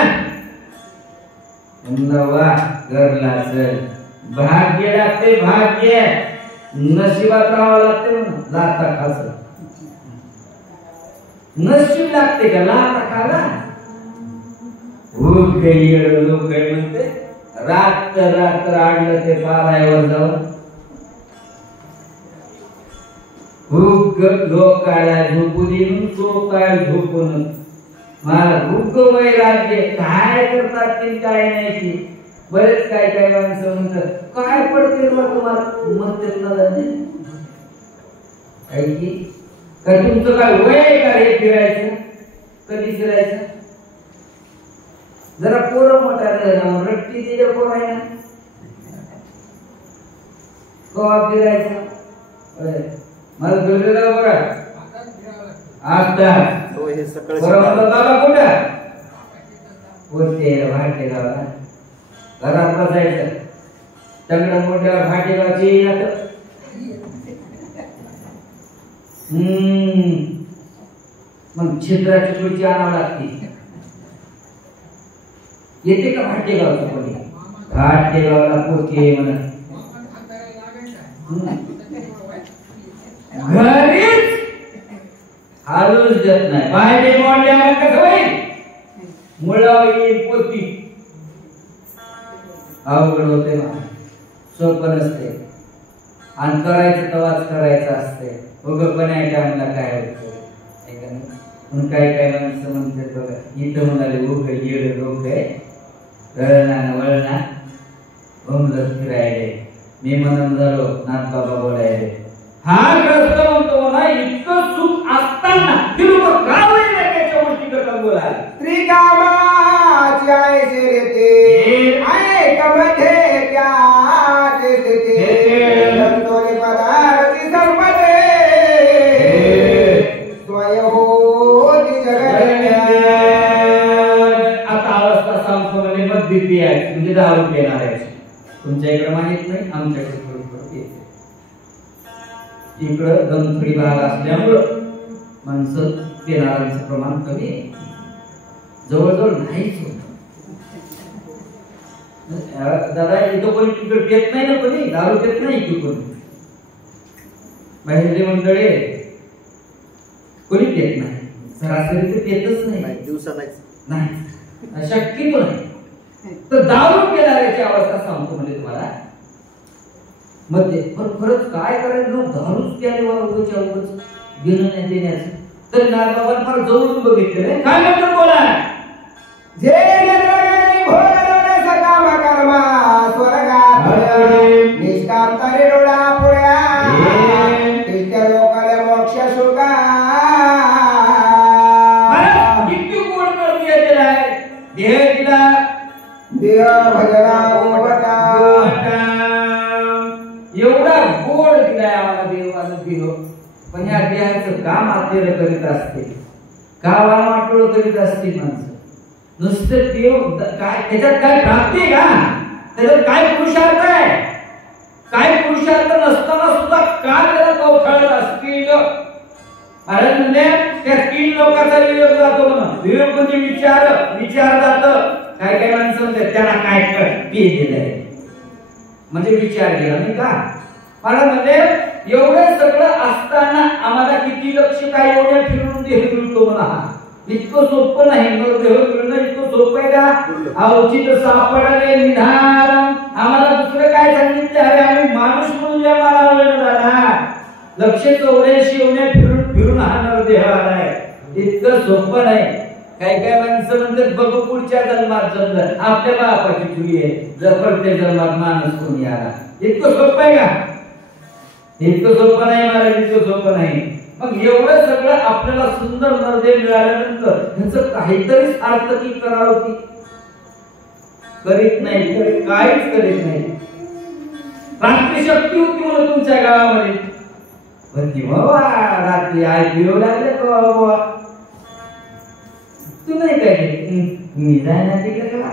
नवा घरला चल. भाग्य लागते भाग्य नशिबात राहावं लागते. लाता खास नशीब लागते का लाता खाला. भूक येड लोक म्हणते रात्र आडलं ते पारायवर जाऊन भूक लोक झोपून तो काय झोपून मला भूक वैराग्य काय करतात ते काय नाही की. बरेच काय माणसं म्हणतात काय पडते तुम्हाला म्हणतात ना ऐकी काय तुमचं काय वय का हे फिरायचं. कधी फिरायचं जरा पोरं मोठ्या रट्टी दिल्या पोर आहे ना कवा फिरायचं. मला बघा आता हे सकाळी बरोबर बाबा कुठं बोलते भाटेगावला घरात बसायचं सगळं मोठ्या भाटेगावची मग छिद्राची खुर्ची आणावं लागते येते का भाटेगावचं कोणी भाटेगावला पोचते म्हणून घरीच हालूच देत नाही पाहिजे मोडल्या कसं होईल मुळावर येईल पोती अवघड होते ना सोपं नसते आणि करायचं तवाच करायचं असते उगपणे टाइमला काय होतं म्हणून काय काय माणसं म्हणतात बघा इथं म्हणाले उग येड डोक आहे कळना वळना भोमलत फिरायले मी म्हणून झालो नाथ बाबा बोलायले हा ग्रस्त म्हणतो मला इतकं सुख असताना ती लोक का होईल त्याच्या गोष्टी करतात बोलायला त्रिकामाची आहे शिरते आहे कमथे त्या देते संतोषी पदार्थी संपदे स्वय होती जगत आता अवस्था सांगतो म्हणजे मद्य पियायची म्हणजे दारू पिणार आहे तुमच्या इकडे माहित नाही आमच्याकडे थोडं येते इकडं दमथडी भाग असल्यामुळं माणसं पिणाऱ्यांचं प्रमाण कमी आहे जवळजवळ नाहीच होत दादा इथं कोणी तिकडे पेत नाही ना कोणी दारू पेत नाही इथे कोणी बाहेरले मंडळी कोणी पेत नाही सरासरी ते पेतच नाही दिवसाला नाही शक्यतो नाही तर दारू पिणाऱ्याची अवस्था सांगतो म्हणजे तुम्हाला मग ते पण खरंच काय करायचं लोक दारूच प्याले उगाच्या उगाच घेणं नाही देण्याचं तर नारबाबांना फार जवळून बघितलेलं काय म्हणतात बोला जे नरगानी भोगवणे सकाम कर्मा स्वर्गात निष्काम तरी डोळा पुढ्या तिथे लोकांना मोक्ष सुखा किती गोड करून येते आहे देह दिला देह भजना गोवटा एवढा गोड दिलाय आम्हाला देवानं देव पण या देहाचं काम आपल्याला करीत असते गावाला वाटोळ करीत असते माणसं नुसतं देव काय त्याच्यात काय प्राप्ती आहे का त्याच्यात काय पुरुषार्थ आहे काय पुरुषार्थ नसताना सुद्धा का त्याला कवठाळत असतील अरे म्हणजे त्या 3 लोकांचा वियोग जातो म्हणा वियोग म्हणजे विचार जात काय काय माणसं म्हणतात त्याला काय पी दिलंय म्हणजे विचार केला नाही का मला म्हणजे एवढं सगळं असताना आम्हाला किती लक्ष काय एवढ्या फिरून देह मिळतो म्हणा इतकं सोपं नाही देह मिळणं इतकं सोपं आहे का औचित सापडले निधान आम्हाला दुसरं काय सांगितलं अरे आम्ही माणूस म्हणून जन्माला आलेलो झाला 184 एवढ्या फिरून हा नरदेह आलाय इतकं सोपं नाही काय काय माणसं म्हणतात बघू पुढच्या जन्मात जमलं आपल्या बापाची चुकी आहे जर प्रत्येक जन्मात माणूस कोणी आला इतकं सोपं आहे का इतकं सोपं नाही मला इतकं सोपं नाही मग एवढं सगळं आपल्याला सुंदर नरदेह मिळाल्यानंतर ह्याचं काहीतरी अर्थ की करावं की करीत नाही काहीच करीत नाही रात्री शक्ती होती म्हणून तुमच्या गावामध्ये पण बाबा रात्री ऐकू लागले बाबा तू नाही काय मी जायना तिकडे का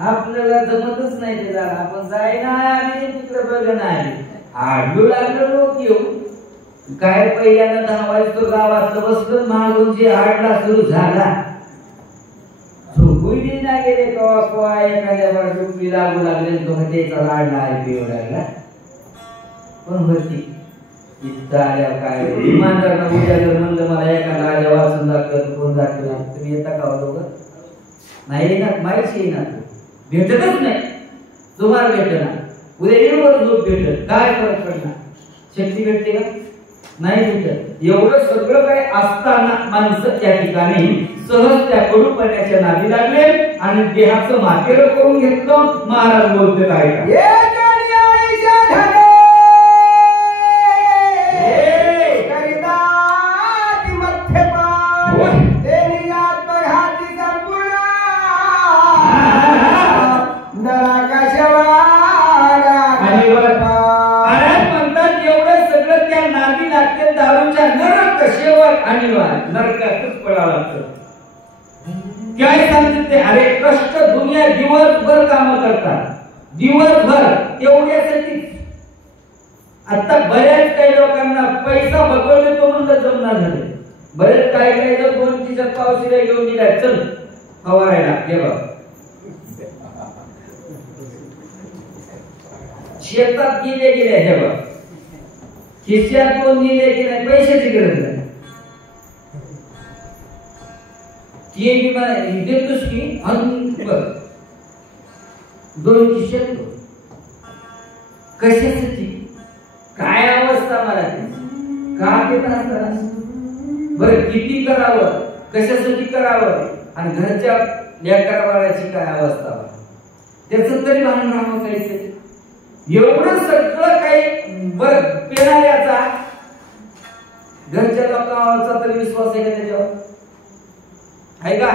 आपल्याला जमतच नाही ते झालं आपण जायना आली तिकडे बघ नाही आडू लागलो लोक येऊ काय पहिल्यांदा 10 वाजता गावात बसलं मागून जे आडला सुरू झाला झोपूही नाही गेले कवा एखाद्या वर डुबी लागू लागले तो हटेचा लाडला ऐकू लागला पण होती इथं आल्या काय विमानतळाला उद्या जर म्हणलं मला एखादा आल्या वाचून दाखवत कोण दाखवला तुम्ही येता का लोक नाही ना माहिती येईना भेटतच नाही तुम्हाला भेटणार उद्या येऊन झोप भेटत काय फरक पडणार शक्ती भेटते का नाही भेटत एवढं सगळं काय असताना माणसं त्या ठिकाणी सहज त्या कडूपणाच्या नादी लागले आणि देहाचं मातेरं करून घेतलं महाराज बोलते काय का अनिवार्य नरकातच पडावं लागतं. काय सांगते ते, अरे कष्ट दुनिया दिवसभर काम करतात, दिवसभर तेवढ्यासाठी. आता बऱ्याच काही लोकांना पैसा बघवले तो म्हणलं जमणार झाले. बरेच काही काही जर 2-3 पावसाळ्या घेऊन निघाय, चल फवारायला हे बघ, शेतात गेले हे बघ, खिशात कोण गेले की नाही, पैशाची गरज नाही. देतोस की बघ 2 खिशात कशासाठी, काय अवस्था मला का देत असताना. बरं किती करावं, कशासाठी करावं, आणि घरच्या लेकरा बाळाची काय अवस्था, त्याचं तरी भान राहावं काहीतरी. एवढं सगळं काही बर पेनाऱ्याचा घरच्या लोकांचा तरी विश्वास आहे का त्याच्यावर, आहे का?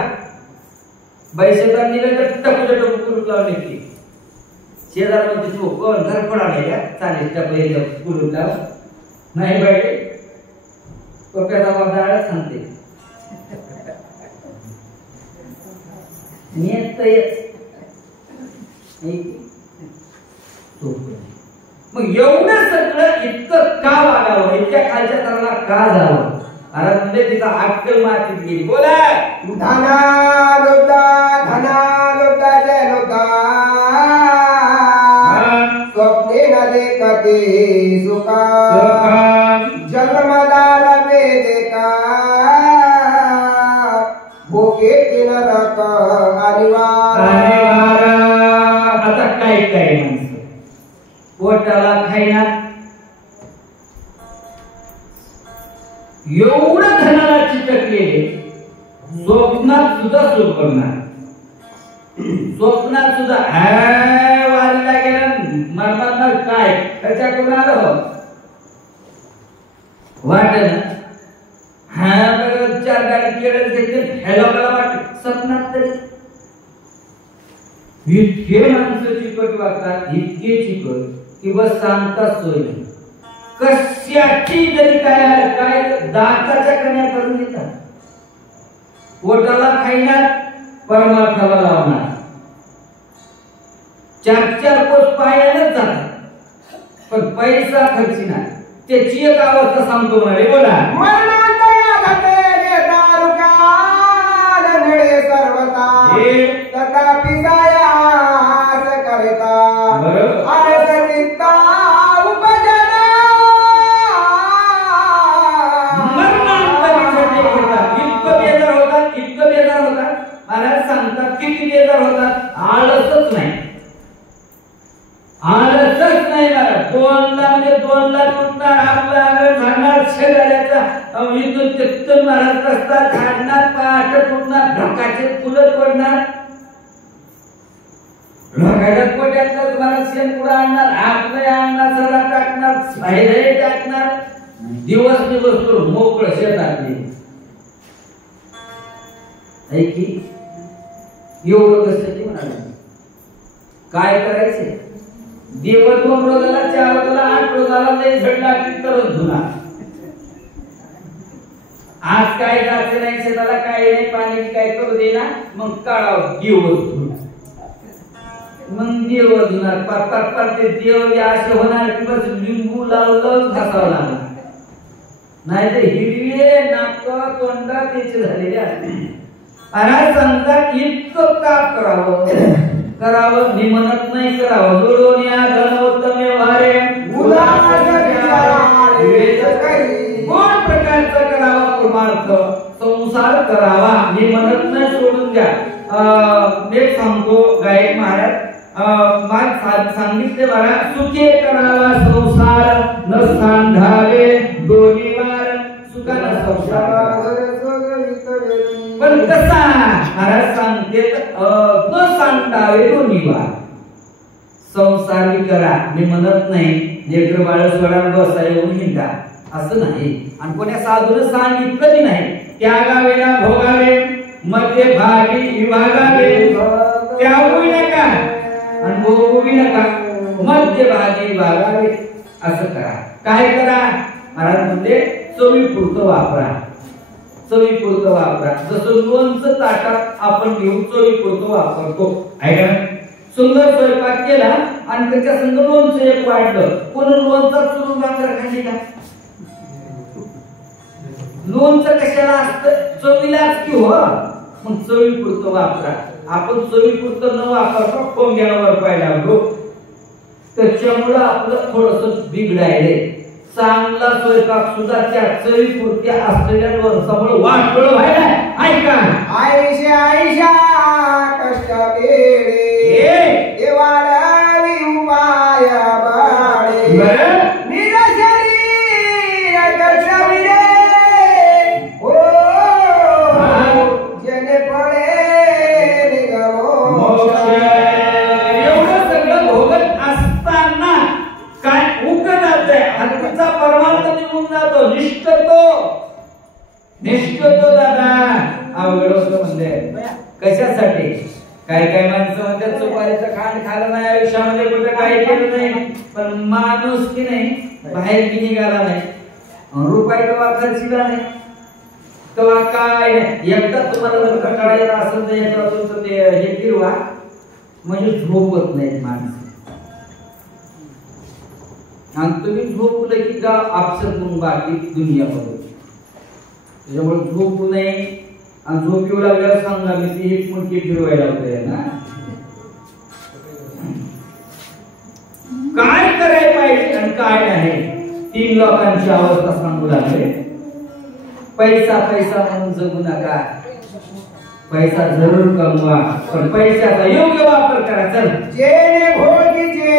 बैशेदार निघाले तर टपूच्या टपू कुलूप लावले की शेजार मध्ये तू कोण घर पडा नाही का, चालेल टपू कुलूप लाव नाही बाई, टोप्याचा वादाळ सांगते मग एवढं सगळं इतकं का वागावं, इतक्या खालच्या तराला का जावं. अरे म्हणजे तिचा अक्कल मातीत गेली. बोला धना लुब्धा जय लुब्धा स्वप्ने न देखते सुखा जन्मदार वेदिका भोगे की नरक अनिवार्य. आता काय काय माणसं पोटाला खायना, एवढं धनाला चिटकले, स्वप्नात सुद्धा सुख करणार, स्वप्नात सुद्धा वारीला गेला मरणार काय त्याच्याकडून आलं वाट ना, हा 4 गाडी केळच घेतले हेलोकाला वाटत स्वप्नात तरी. इतके माणसं चिकट वागतात, इतके चिकट की बस सांगताच सोय नाही. कशाची जरी काय दाताच्या कन्या करून देतात, पोटाला खाईनार परमार्थाला लावणार, 4 कोस पायानच जातात पण पैसा खर्चिनार. त्याची एक अवस्था सांगतो म्हणे. बोला तथापि सायास करता अरसनिता उपजना मरणांतरीसाठी होतात. इतकं बेजार होतात, इतकं बेजार होतात. महाराज सांगतात किती बेजार होतात, आळसच नाही, आळसच नाही. महाराज 2ला म्हणजे 2ला तुटणार, आपला अंग झाडणार, शेजाऱ्याचा इथून तिथून महाराज रस्ता झाडणार, पाठ फुटणार, ढकाचे फुलं तोडणार, ढकाच्या कोट्यातलं तुम्हाला शेण पुढं आणणार, आपलं आणणार, सगळा टाकणार, बाहेरही टाकणार, दिवस करून मोकळं शेतातली. ऐकी एवढं कसं म्हणाले, काय करायचे? देव 2 रोजाला, 4 रोजाला, 8 रोजाला लय झड लागली तरच धुणार. आज काय जायचं नाही शेताला, काय नाही, पाणी काय करू दे ना, मग काढावं दिवस धुणार, मग देव धुणार. पार ते देव असे होणार की बस लिंबू लावलं घासावं लागणार, नाही तर हिरवे नाक तोंड त्याचे झालेले असते. आणि सांगतात इतकं का करावं मी म्हणत नाही, करावं जोडून या गणवत्तमे वारे कोण प्रकारचा करावा परमार्थ संसार करावा मी म्हणत नाही, सोडून द्या. मी सांगतो गायक महाराज सांगितले बघा, सुखे करावा संसार न सांधावे दोन्ही वार, सुखाला संसार पण कसा महाराज सांगते न सांधावे दोन्ही वार. संसार मी करा मी म्हणत नाही, लेकर बाळ सोडा बसा येऊन हिंडा असं नाही, आणि कोण्या साधून सांगितलं नाही. त्यागावे ना भोगावे मध्ये भागी विभागावे, त्यागू नका आणि भोगू नका, मध्य भागी विभागावे असं करा. काय करा महाराज म्हणजे चवी पुरतं वापरा. चवीपुरतं वापरा. जसं लोणचं ताटात आपण घेऊन चवीपुरतं वापरतो आहे का. सुंदर स्वयंपाक केला आणि त्याच्या संग लोणचं एक वाढलं, कोण लोणचा चुरून भाकर खाल्ली का. लोणचं कशाला असतं, चवीलाच की हो. मग चवीपुरतं वापरा. आपण चवीपुरतं न वापरता कोंग्यावर पाहिला लागलो, त्याच्यामुळं आपलं थोडस बिघडायले. चांगला स्वयंपाक सुद्धा त्या चवीपुरत्या असलेल्या लोणचामुळे वाटोळ व्हायला. ऐका आयशा आयशा कष्ट केले देवाडावी उपाय बाळे निज शरीर कष्टविरे ओ जने पडे निगमो मोक्ष. एवढं सगळं भोगत असताना काय उकळते हत्तीचा परमार्थ निघून जातो. निष्ठतो दादा अवघड होतं म्हणजे. कशासाठी काय काय माणसं म्हणतात सुपारीचं खांड खाल्लं नाही आयुष्यामध्ये, कुठं काही केलं नाही, पण माणूस की नाही बाहेर की निघाला नाही, रुपये कवा खर्चिला नाही, तेव्हा काय एकदा तुम्हाला जर कंटाळा येत असेल तर एकदा तुमचं ते हे फिरवा म्हणजे झोपत नाही माणसं. आणि तुम्ही झोपलं की का आपसर मग बाकी दुनिया बघू. त्याच्यामुळे झोपू नये. आणि झोप येऊ लागल्यावर सांगा मी ती एक मुलगी फिरवायला होते ना. काय करायला पाहिजे आणि काय नाही, 3 लोकांची अवस्था सांगू लागले. पैसा पैसा म्हणून जगू नका. पैसा जरूर कमवा, पण पैशाचा योग्य वापर करा. चल जेने भोगीचे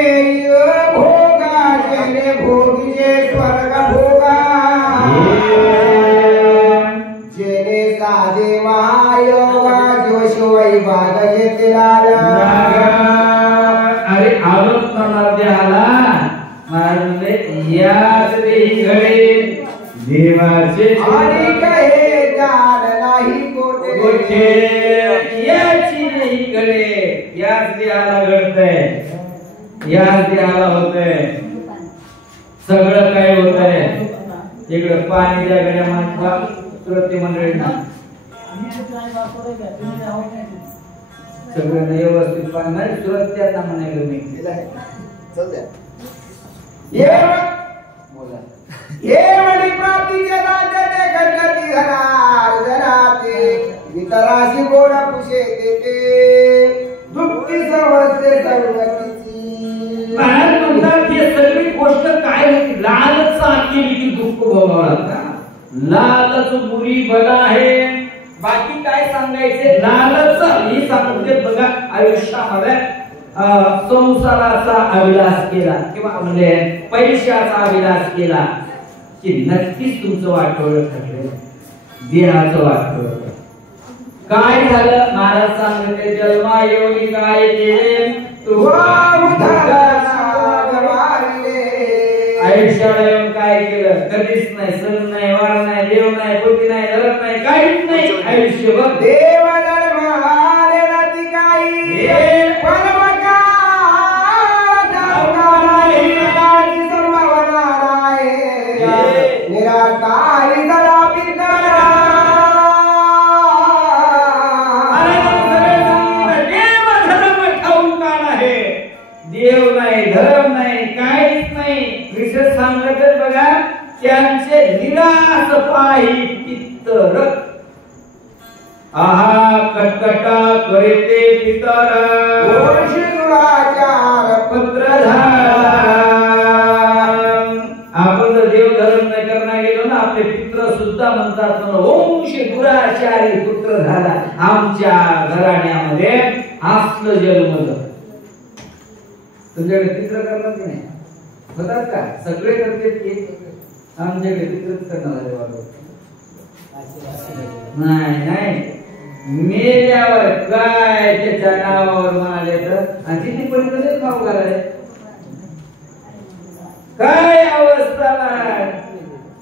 भोगा जेने भोगीचे स्वर्ग भोगा जेने साधे महायोगा जो शिवाई भाग घेतला. अरे आलोच करणार द्याला महाराज याच देही घडे देवाचे आणि कहे ज्ञान नाही कोठे याची नाही घडे. याच देहाला घडतंय, याच देहाला होतंय, सगळं काय होतंय. इकडे पाणी द्या गड्या माणसा श्रोते मंडळींना, सगळं व्यवस्थित पाणी नाही श्रोत्यांना म्हणायला मी बोला. हे वडी प्राप्तीचे राजाचे गणपती घरात घराते वितराशी गोड पुशे देते दुःखी समजते संगतीची. महाराज म्हणतात ही सगळी गोष्ट काय होती, लालच केली की दुःख भोगावं लागतं. लालच बुरी बला आहे. बाकी काय सांगायचे, लालच ही सांगते बघा. आयुष्यामध्ये संसाराचा अभिलाष केला किंवा म्हणजे पैशाचा अभिलाष केला की नक्कीच तुमचं वाटोळ ठरलं, देहाचं वाटोळ. काय झालं महाराज सांगते, जन्मा योगी काय केले तू आयुष्याला येऊन काय केलं, कधीच नाही, सण नाही, वार नाही, देव नाही, बुद्धी नाही, धर्म नाही, काहीच नाही. आयुष्यभर देव धर्म आलेला काही देव नाही, धर्म नाही, काहीच नाही. विशेष सांगत बघा, त्यांचे निरास पाही पित्तर आहा कटकटा करते पितर पत्रधार. आपण जर देव धर्म नाही करणार गेलो ना, आपले पित्र सुद्धा म्हणतात वंश दुराचारी पुत्र झाला. आमच्या घराण्यामध्ये असलं जन्मलं. तुमच्याकडे पित्र करणार की नाही, होतात का? सगळे करते की आमच्याकडे पित्रच करणार नाही. नाही मेल्यावर काय त्याच्या नावावर म्हणाले तर आणि तिथे पण कसे खाऊ घालाय. काय अवस्था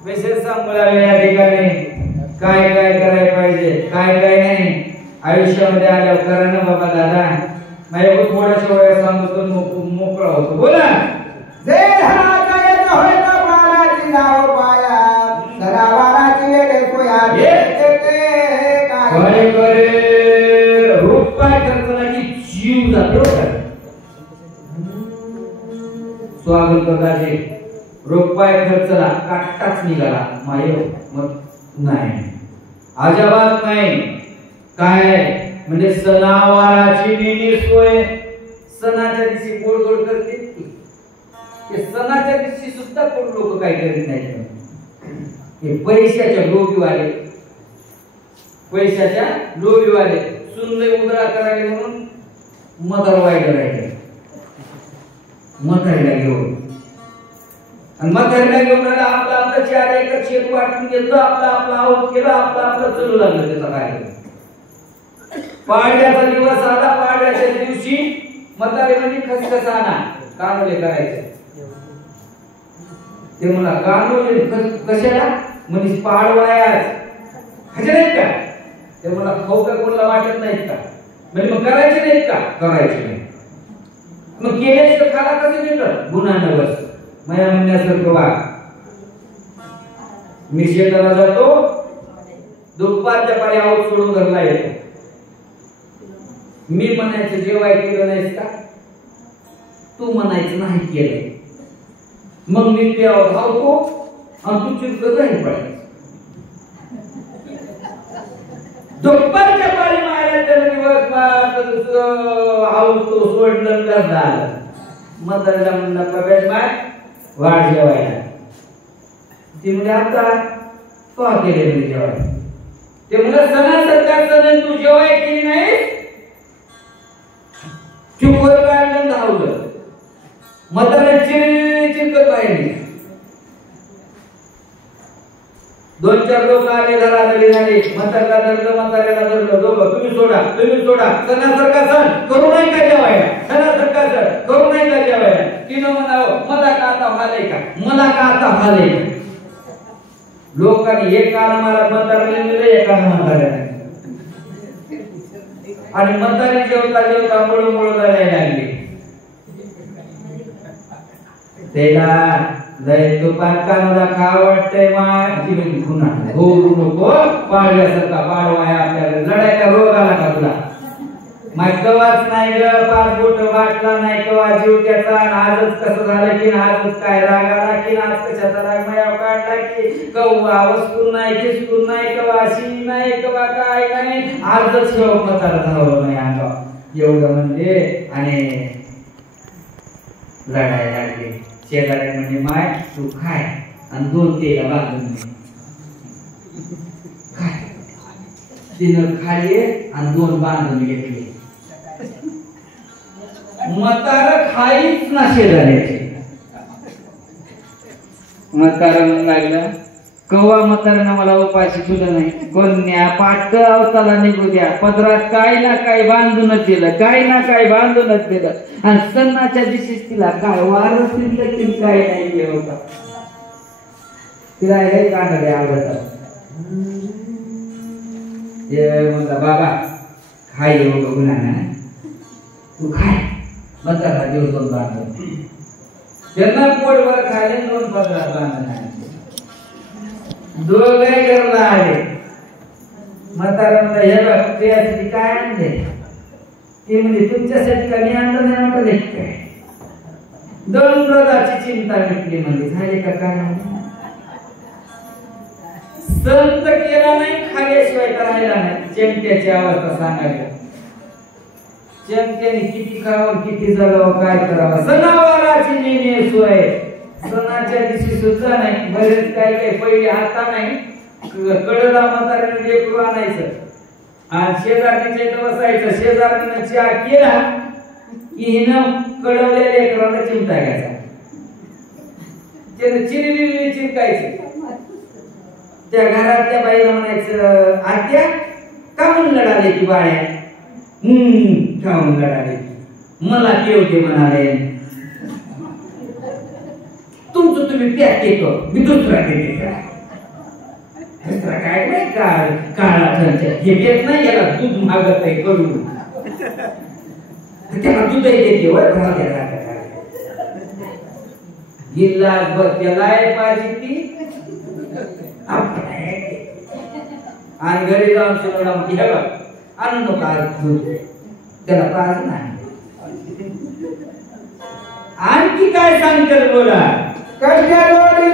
विशेष सांगू लागले या ठिकाणी. काय काय करायला पाहिजे, काय काय नाही. आयुष्यामध्ये आल्यावर करा ना बाबा दादा. माझ्या थोड्याशा वेळा सांगतो मोकळा होतो. बोला. जे धराचा होय प्राणाची नाव पाया धरावाराची लेले कोया स्वागत करताचे रुपये खर्चला काटाच निघाला माय मग नाही अजिबात नाही काय म्हणजे सणावाराची नेहमी सोय सणाच्या दिवशी गोड गोड करते ते सणाच्या दिवशी सुद्धा कोण लोक काय करीत नाही हे पैशाच्या लोभीवाले सुनले उदरा करायला म्हणून मदर वाईट राहिले म्हातारीला घेऊन आणि म्हातारीला घेऊन आपलं आपलं 4 एकर शेत वाटून घेतलं आपला आऊत केलं आपलं चलू लागलं त्याचा काय पाडव्याचा दिवस आला पाडव्याच्या दिवशी म्हातारी म्हणजे खसखस आणा कानोले करायचे ते मला कानोले कशाला म्हणजे पाडवायाच खायचे नाहीत का ते मला खाऊ का कोणाला वाटत नाहीत का म्हणजे मग करायचे नाहीत का करायचे नाही मग केलेच तर खाला कसं देतं गुन्हा नवस माया म्हणण्यासारखं वाघ मी शेताला जातो दुपारच्या पारी आऊत सोडून घरला येतो मी म्हणायचं जेवाय केलं नाहीस का तू म्हणायचं नाही केलंय मग मी प्याव धावतो आणि तू चिरकत नाही पडायचं दुपारच्या पारी मारायला दिवस हाऊस तो सोडलं तर झालं म्हातारीला म्हणला प्रवेश बाय वाढ जेवायला ती म्हणजे आता तो केले म्हणजे जेवायला ते म्हणजे सणासारखा सण तू जेवाय केली नाही चुपर काढलं धावलं म्हातारा चिरकत पाहिजे 2-4 लोक आले घराघरी झाले म्हाताऱ्याला धरलं दोघं तुम्ही सोडा सणासारखा सण करू नाही का जेवायला सणासारखा सण करू नाही का जेवायला तिनं म्हणावं मला का आता व्हालंय का लोकांनी एक कान मला म्हाताऱ्याला दिलं एक कान म्हाताऱ्याला आणि म्हातारी जेवता मुळू करायला लागली त्याला लय तुपात कानोला खा वाटतंय माझी पुन्हा होऊ नको पाडव्यासारखा पाडवाय आपल्याला लढायचा रोग आला का तुला मग कवाच नाही ग 5 बोट वाटला नाही कवा जीव त्याचा आजच कसं झालं की आजच काय राग आला की आज कशाचा राग माया काढला की कवा वस्तू नाही खिसकून नाही कवा शी नाही कवा काय नाही आजच शेव मताला धावलं नाही अंगावर एवढं म्हणजे आणि लढायला लागले शेजारी म्हणजे माय तू खाय आणि 2 तेला बांधून दे खाय तिनं खाल्ले आणि 2 बांधून घेतले म्हातारा खाईच ना शेजाऱ्याचे म्हातारा म्हणून लागलं कवा म्हाताऱ्यानं मला उपाशी तुला नाही कोण्या पाट अवताला निघू द्या पदरात काय ना काय बांधूनच दिलं आणि सणाच्या दिवशी तिला काय वार काय नाही केलं होता तिला हे कांदे आवडतात म्हणता बाबा खाय एवढं गुन्हा नाही तू खाय म्हातारा दिवस 2 बांधून त्यांना पोटभर खायला 2 पदरात बांधून दोघे घरला आले म्हातारा म्हणला हे बघ तुझ्यासाठी काय आणले ते म्हणजे तुमच्यासाठी कमी आणलं नाही म्हटलं काय 2 रोजाची चिंता मिटली म्हणजे झाले का काय संत केला नाही खाल्याशिवाय राहिला नाही चेमट्याची अवस्था सांगायला चेमट्याने किती खावं किती जगावं काय करावं सणावाराची नेहमी सोय सणाच्या दिवशी सुद्धा नाही बरेच काय पहिले आता नाही कडला म्हाताऱ्याने लेकरू आणायचं आणि शेजारणीच्या इथं बसायचं शेजारणीनं चहा केला की हिनं कडवलेल्या लेकराला चिमटा घ्यायचा त्यानं चिरविली चिरकायचं त्या घरातल्या बाईला म्हणायचं आत्या का म्हणून लढाले की बाळ्या का म्हणून लढाले मला केवढे म्हणाले तुमचं तुम्ही पॅक येतो मी दुसरा काय नाही काळा हे घेत नाही याला दूध मागत आहे करून त्याला दूधही देते गिल्लासभर त्यालाय पाहिजे ती आणि घरी जाऊन शिवडा घ्यावा आणून नका दूध त्याला पाहिजे नाही आणखी आणखी काय सांगते बोला. कष्टरोढी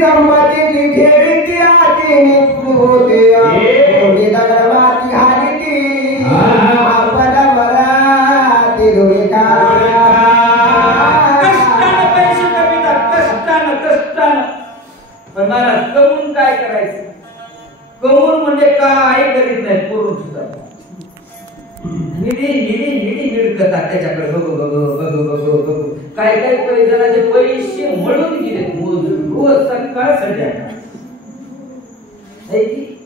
संपत्तीची ठेवीची आती निघू होते कोणी दगडमाती हाती आपला मला ती धुळी का कष्टानं पैसे कमीतात, कष्टानं. पण मला कमवून काय करायचं? कमवून म्हणजे काय करीत नाही, करून सुद्धा निडी मिळकतात त्याच्याकडे बघू काय जणांचे पैसे म्हणून गेले रोज सकाळ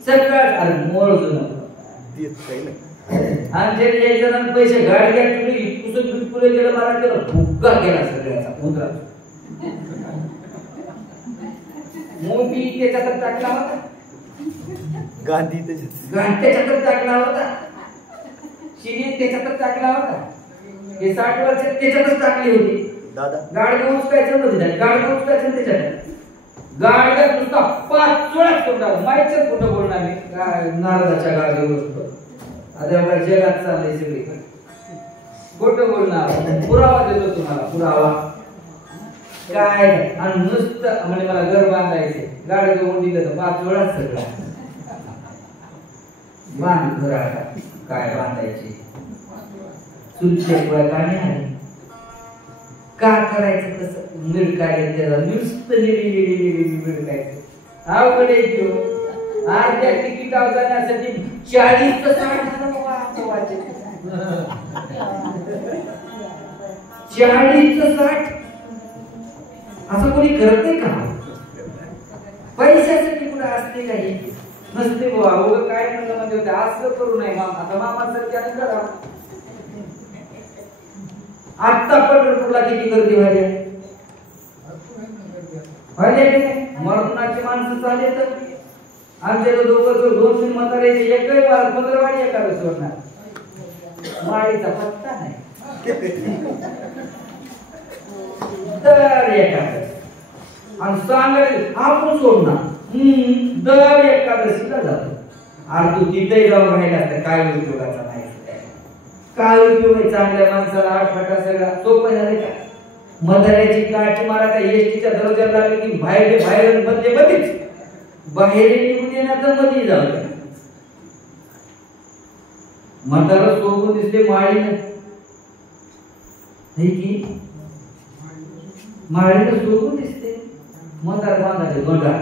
सकाळ मोळून आमच्या एक जणांना पैसे गाडी इतकुसं गेलं मला त्याला भुक्का केला सगळ्याचा मुद्रा मोठी त्याच्यात टाकला होता गांधी त्याच्यातच टाकला होता शिरी त्याच्यातच टाकला होता हे 60 वर्ष त्याच्यातच टाकली होती दादा गाडगे उचकायचं नव्हतं गाडगे उचकायचं त्याच्यात गाडग्यात नुसता 5 चोळाच तोंडा माहितीच कुठं बोलणार मी नारदाच्या गाडीवर बसतो आता जगात चाललंय सगळी कुठं बोलणार पुरावा देतो तुम्हाला पुरावा काय आणि नुसतं म्हणजे मला घर बांधायचे गाडगे ओढ दिलं तर 5 चोळाच सगळा बांध घर आता काय बांधायचे चुलचे पाणी आहे का करायचं तसं मिळकायचं त्याला नुसतं मिळकायचं अवघडे घेऊ अर्ध्या तिकीटावर जाण्यासाठी 40 ते 60 40 ते 60 असं कोणी करत नाही का पैशासाठी कुठे असते काही नसते बाबा काय म्हणलं म्हणजे असं करू नये मामा आता मामासारख्याने करा आता पंढरपूरला किती गर्दी व्हायला मरणाची माणसं चालले तर आमच्या दोघं 2-3 म्हातारे एकही 15 वाडी एखादं सोडणार माळीचा पत्ता नाही दर एखादं आणि सांगायला आपण सोडणार दर एकादशीला जातो अरे तू तिथे जाऊन राहिला तर काय उपयोगाचा नाही काय उपयोग आहे चांगल्या माणसाला आठवटा सगळा सोपं झाले का म्हाताऱ्याची काठी मारा का एसटीच्या दर्जाला लागली की बाहेर मध्येच बाहेर निघून येणार तर मध्ये जाऊ द्या म्हातारा सोबत दिसते माळीनं की माळीनं सोबत दिसते म्हातार बांधाचे गोंडा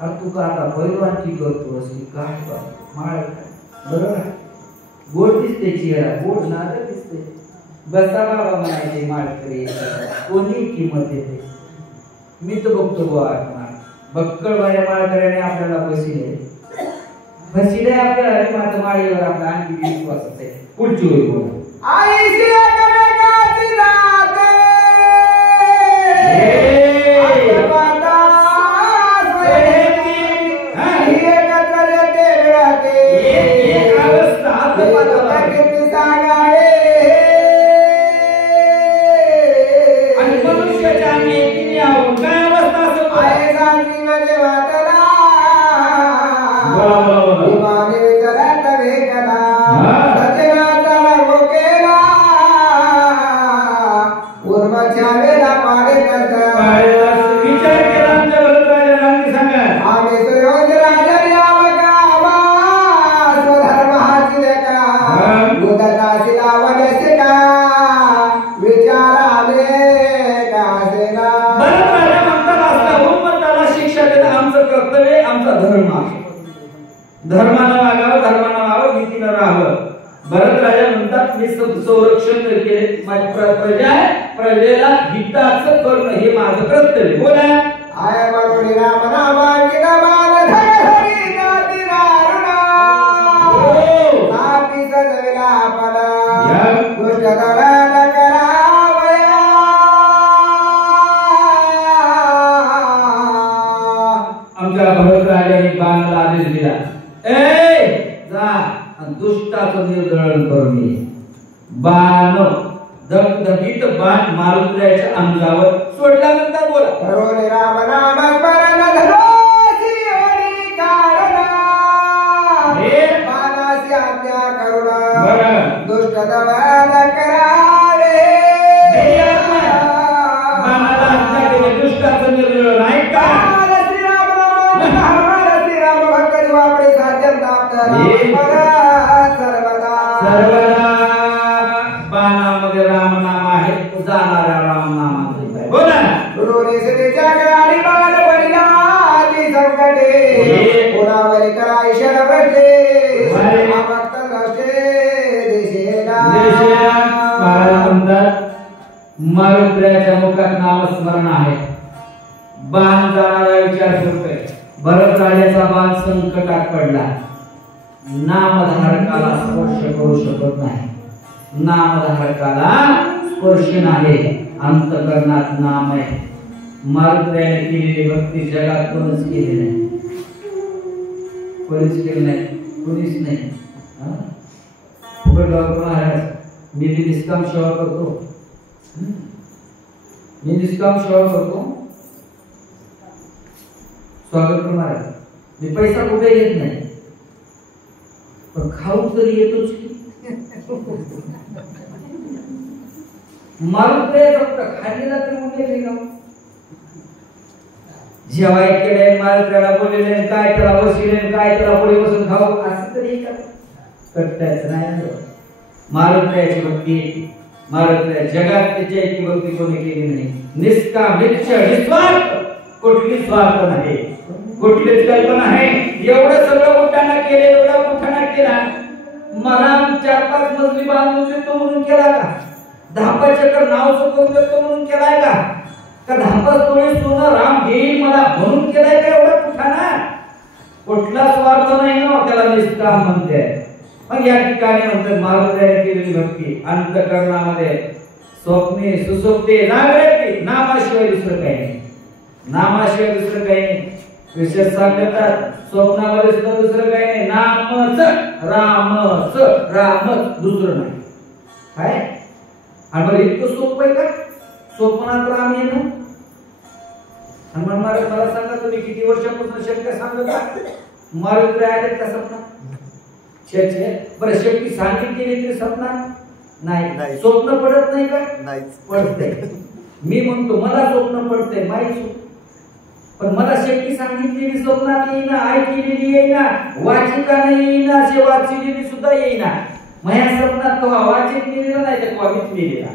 अरे तू का आता पैलवानकी करतो असली काय माळ बरोबर गोड दिसते चेहरा गोड नादर दिसते बसा बाबा म्हणायचे माळकरी कोणी किंमत देते मी तर बघतो बुवा बक्कळ बाया माळकऱ्याने आपल्याला फसिले आपल्याला माझ्या माळीवर आपला आणखी विश्वास आहे पुढची होईल बोला आईशी एकमेकाची नाते धर्मानं वागावं नीतीनं राहावं भरत राजा म्हणतात मी संरक्षण केले माझी प्रजा आहे प्रजेला हिताचं करणं हे माझं कर्तव्य बोला आय म्हणून राम नामांकित मान धर हरी नाती नारुणा आपी सजविला आपला दुष्ट दळण करावया आमच्या भरत राजाने बाणाला आदेश दिला जा दुष्टाचं निर्दळन करून ये बाण धगधगीत बाण मारुतीच्या अंगावर सोडल्यानंतर बोला करून राम नाम स्मरण धरोसी हरी कारणा हे बाणासी आज्ञा करुणा बरं दुष्ट दळण करावे नामामध्ये राम नाम आहे, जाणाऱ्या राम नामामध्ये बोला ना. रोने से त्याच्या गाडी बाळ वडिला ती संकटे कोणावर कराय शरवटे भक्त राष्ट्रे देशेला. महाराज म्हणतात मारुत्र्याच्या मुखात नामस्मरण आहे. बाण जाणारा विचार करतोय. भरत राजाचा बाण संकटात पडला. नामधारकाला स्पर्श करू शकत नाही. नामधारकाला स्पर्श नाही. अंतकरणात नाम आहे. मारुत्र्याने केलेली भक्ती जगात कोणीच केली नाही. कोणीच केली नाही. कोणीच नाही. फुकट डॉक्टर महाराज मी निष्काम सेवा करतो. मी निष्काम सेवा करतो. स्वागत करणार. मी पैसा कुठे येत नाही, पण खाऊ तरी येतोच की. मारुत्र्य फक्त खाल्लेला तरी उठले का? जेवाय केले मारुत्र्याला बोलले काय त्याला बसले काय त्याला पुढे बसून खाऊ असं तरी करतायच नाही. मारुत्र्याची भक्ती मारुत्र्या जगात त्याच्या इतकी भक्ती कोणी केली नाही. निष्काम निस्वार्थ, कुठली स्वार्थ नाही, कुठलीच कल्पना आहे. एवढं सगळं मोठ्यानं केलं, एवढा मोठ्यानं केला. मराम 4-5 मजली बांधून देतो म्हणून केला का? 10 चक्कर नाव चुकवून देतो म्हणून केलाय का? का 10 तोळे सोनं राम घेईल मला म्हणून केलाय का? एवढा मोठ्यानं कुठला स्वार्थ नाही ना, त्याला निष्काम म्हणते. पण या ठिकाणी नंतर मारुत्र्याने केलेली भक्ती अंतःकरणामध्ये स्वप्ने सुसुप्ते जागृती नामाशिवाय दुसरं काही नाही. नामाशिवाय दुसरं काही नाही. विशेष सांगतात स्वप्नामध्ये सुद्धा दुसरं काही नाही. नामच रामच रामच दुसरं नाही. काय आणि मला इतकं सोपं आहे का स्वप्नात राम येणं? आणि मला सांगा तुम्ही किती वर्षापासून शक्य सांगता मारुत्र्य आले का स्वप्नात? बरं शक्ती सांगितलेली तरी स्वप्नात नाही. स्वप्न पडत नाही का? नाही पडते. मी म्हणतो मला स्वप्न पडते माहिती, पण मला शक्ती सांगितलेली स्वप्नात येईना, ऐकलेली येईना, वाचिकाने येईना, असे वाचलेली सुद्धा येईना. माझ्या स्वप्नात तो वाचित लिहिलेला नाही तर वाचित लिहिलेला.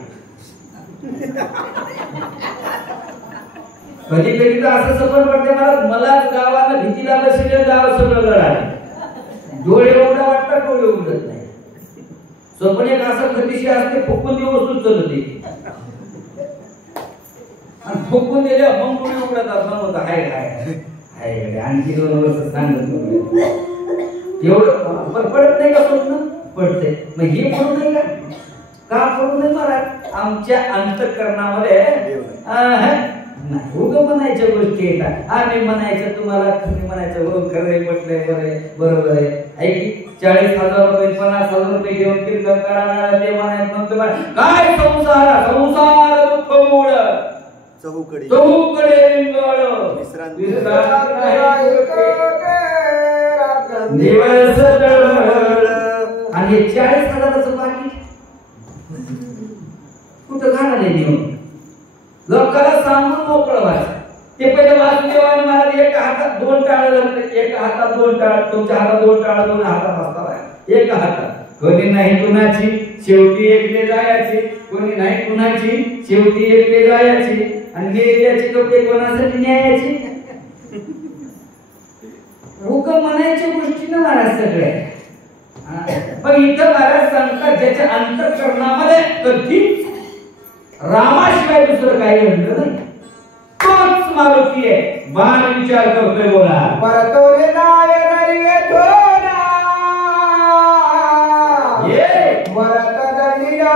कधी कधी तर असं सफर पडते मलाच गावाला भीतीला बसलेलं गाव सगळं गळालं. डोळे उघडा वाटतात, डोळे उघडत नाही. स्वप्न एक असं गतिशी असते, फुकून दिवस चलते आणि फुकून दिल्या मग डोळे उघडतात. मग होता हाय हाय हाय आणखी 2 वर्ष सांगत एवढं पडत नाही का स्वप्न? पडते. मग हे पडू नाही का पडू नाही? मला आमच्या अंतःकरणामध्ये उगं म्हणायच्या गोष्टी येतात. आम्ही म्हणायचं तुम्हाला, तुम्ही म्हणायचं हो खरंय म्हटलंय बरोबर आहे. ऐकी 40,000 रुपये 50,000 रुपये घेऊन कीर्तन करणारा ते म्हणायचं म्हणतो काय संसार दुःख मूळ चहूकडे रिंगळ विश्रांती दिवस तळमळ. आणि 40,000चं पाकिट कुठं घालायला नेऊन लोकांना सांगून मोकळं व्हायचं. ते पहिले वासुदेवाने मला एका हातात 2 टाळ धरले, एका हातात 2 टाळ, तुमच्या हातात 2 टाळ, 2 हातात असतात एका हातात. कोणी नाही कुणाची शेवटी एकले जायची, कोणी नाही कुणाची शेवटी एकले जायची. आणि गेल्याचे कपडे कोणासाठी न्यायचे? हुकम म्हणायच्या गोष्टी ना महाराज सगळे. पण इथं महाराज सांगतात ज्याच्या अंतःकरणामध्ये कधीच रामाशिवाय दुसरं काही घडलं नाही, तोच मारुती आहे. बाण विचार करतोय. बोला परतोरे नाय नरिये थोडा ये मरत दंडिला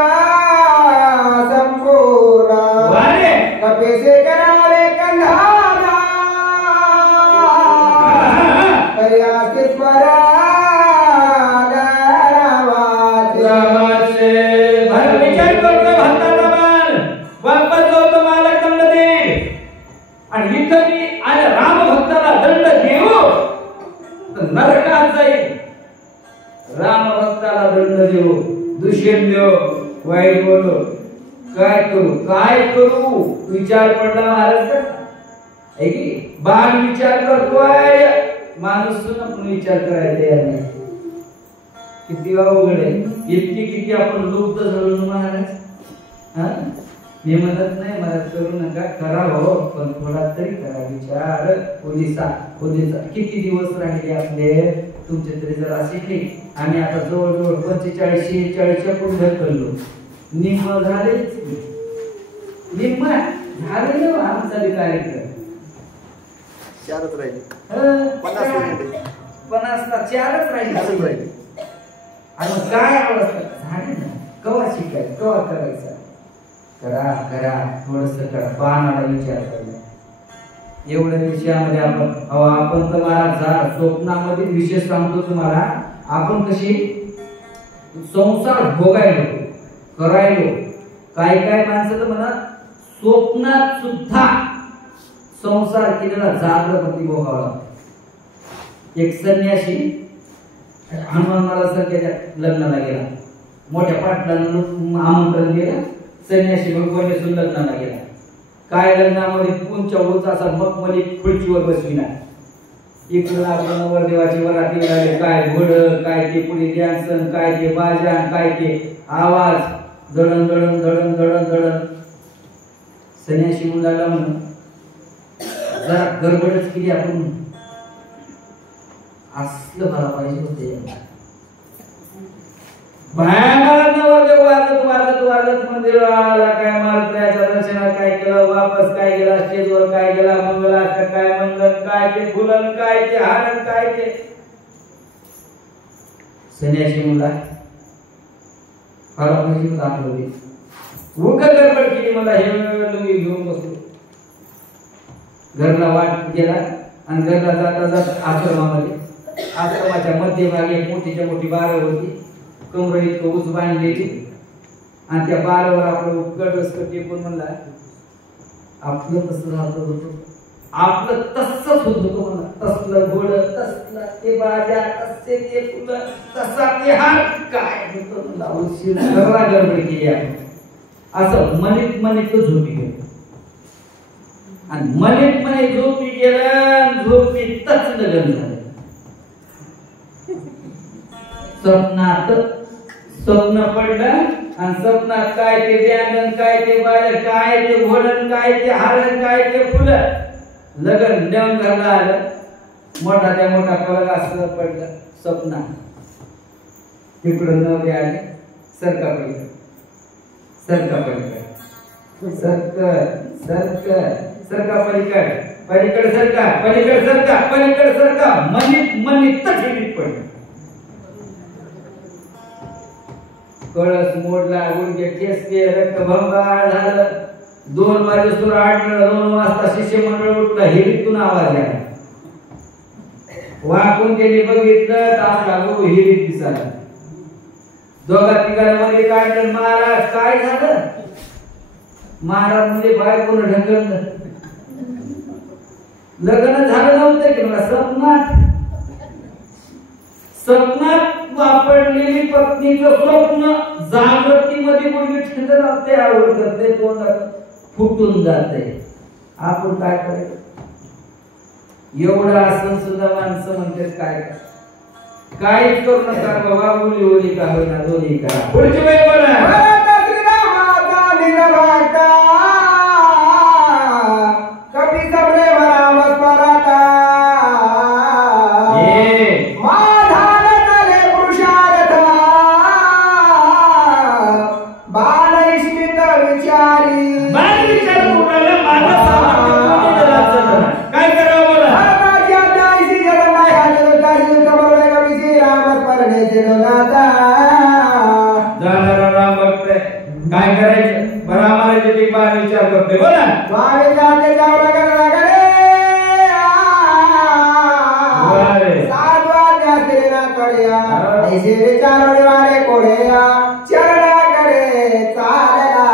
संपूर्ण वारे कपेसे करारे कंधारा कयासे परा नरकात जाईल. राम भक्ताला दंड देऊ, दूषण देऊ, वाईट बोलू, काय करू विचार पडला महाराज. बाण विचार करतोय माणूस सुद्धा विचार करायला तयार नाही. किती अवघड आहे. इतकी किती आपण लुप्त झालो महाराज. हा? मी म्हणत नाही मदत करू नका, करा हो, पण थोडा तरी करा विचार. उद्या किती दिवस राहिले आपले तुमचे तरी जर असे ठीक. आम्ही आता जवळजवळ 45-46 पुढे ढकललो. निम्म झालेच, निम्म झाले ना आमचा बी कार्यक्रम. 4च राहिले. 50 4च राहिले. आणि काय अवस्था झाली ना, कवा शिकायचं कवा करायचं. करा थोडस करा, पानाला विचार करा. एवढ्या विषयामध्ये आपण तर मला स्वप्नामध्ये विषय सांगतो तुम्हाला. आपण कशी संसार भोगायलो करायलो. काय माणसं तर म्हणा स्वप्नात सुद्धा संसार केलेला जागृती भोगावा. एक संन्यासी हनुमान महाराजांच्या लग्नाला गेला. मोठ्या पाटलांना आमंत्रण दिलं. संन्यासी भगवान लग्नाला गेला. काय लग्नामध्ये पुंच्या उंच असा मखमली खुर्चीवर बसविला. इकडून आपण नवरदेवाची वराती मिळाली. काय घोड, काय ते पुढे डॅन्सन, काय ते बाजान, काय ते आवाज, दळण दळण दळण दळण दळण. संन्यासी मुलाला म्हणून जरा गडबडच केली आपण. असलं मला पाहिजे होते. वाजत मंदिराला काय मारत्याच्या दर्शनात काय केलं, वापस काय गेला, स्टेजवर काय गेला, मंगलाष्टक काय म्हणलं, काय ते फुलन, काय ते हारण, काय ते. संन्यासी मुला मला पाहिजे दाखवली. उग गडबड केली. मला हे लुंगी घेऊन बसलो. घरला वाट गेला आणि घरला जाता जाता आश्रमाच्या मध्यभागी एक मोठीच्या मोठी बारं होती. कमर इतकं उच बांधलेली आणि त्या बारावर आपलं गडवस्त टेकून म्हणला आपलं तसं राहत होतं. आपलं तसंच होत होतं म्हणा. तसलं घोड, तसलं ते बाजा, तसे ते फुलं, तसा ते हार काय होतं म्हणला. उशीर सर्व गडबड केली आपण. असं मनीत झोपी गेलं. आणि मनीत झोपी गेलं. झोपीतच लग्न झालं. स्वप्न पडलं आणि स्वप्नात काय ते ड्यान, काय ते बाळ, काय ते घोडण, काय ते हारण, काय ते फुलं. लग्न देऊन घरला आलं. मोठा पलक असं पडलं स्वप्नात. तिकडून नवरे आले. सरका पलीकडे सरका मनीत पडलं. कळस मोडला, गुडघे ठेचले, रक्तभंगार झालं. 2 वाजेस्तोवर आढळलं. 2 वाजता शिष्यमंडळ उठलं. हिरीतून आवाज आला. वाकून त्यांनी बघितलं तर आपला गुरु हिरीत दिसाला. दोघा-तिघांना मध्ये काढलं. महाराज काय झालं? महाराज म्हणजे बायकोनं ढकललं. लग्न झालं नव्हतं की मला स्वप्नात वापरलेली पत्नीचं स्वप्न जागृतीमध्ये मुलगी ठेवते. आवड करते, तोंडात फुटून जाते. आपण काय करायचं? एवढं असं सुद्धा माणसं म्हणतात काय काहीच करू नका बाबा. मुली का होईना दोन्ही करा. पुढची वेळ बोला. कभी सबने बराबर पराता काय करायचं? बरं आम्हाला जे बाळ विचार करते बोला. स्वामी जाते जाऊ नका सात वाजते ना कड़िया ऐसे विचारों वाले कोड़िया चरणा करे चालला.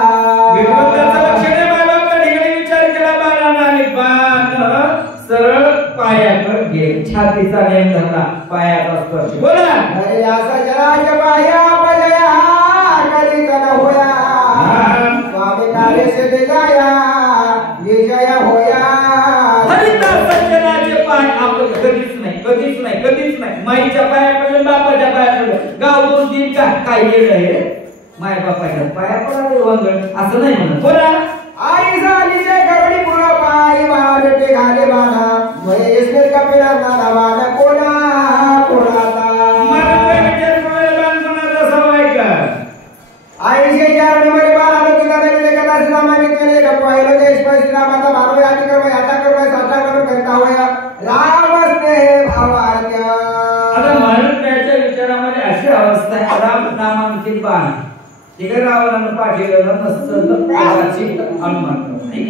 विठ्ठलाचं लक्षण आहे. बाबांना ठिकाणी विचार केला बाळानं आणि बाण सरळ पायावर घे. छातीचा नेम धरला. पायाचा स्पर्श बोला. अरे असं जराच्या पाया बजया कधी कन होया. स्वामी कार्य से जाया विजय होया. हरिदासाचे पाय आपण कधीच नाही. माईच्या पाया पडलं, बापाच्या पाया पडलं. गाव 2-3 काय येणं आहे. माय बापाच्या पाया पडावे वंगण असं नाही म्हणत. बोला आई झाली जे करडी पुरा पायी वाटे घाले बाना महेश्वर कपिला नाना बाना कोणा कोणाचा आईचे चारणे मध्ये बाला लोकी दादाने कदा श्रीरामाने केले का पहिलो देश पर श्रीरामाचा भारो याती कर्म याता कर्म साता कर्म करता होया रामस्ने भावार्या. आता महाराष्ट्राच्या विचारामध्ये अशी अवस्था आहे. राम नामांकित बाण ठीक आहे. रावणानं पाठवलेलं नसतं देवाची अनुमान नाही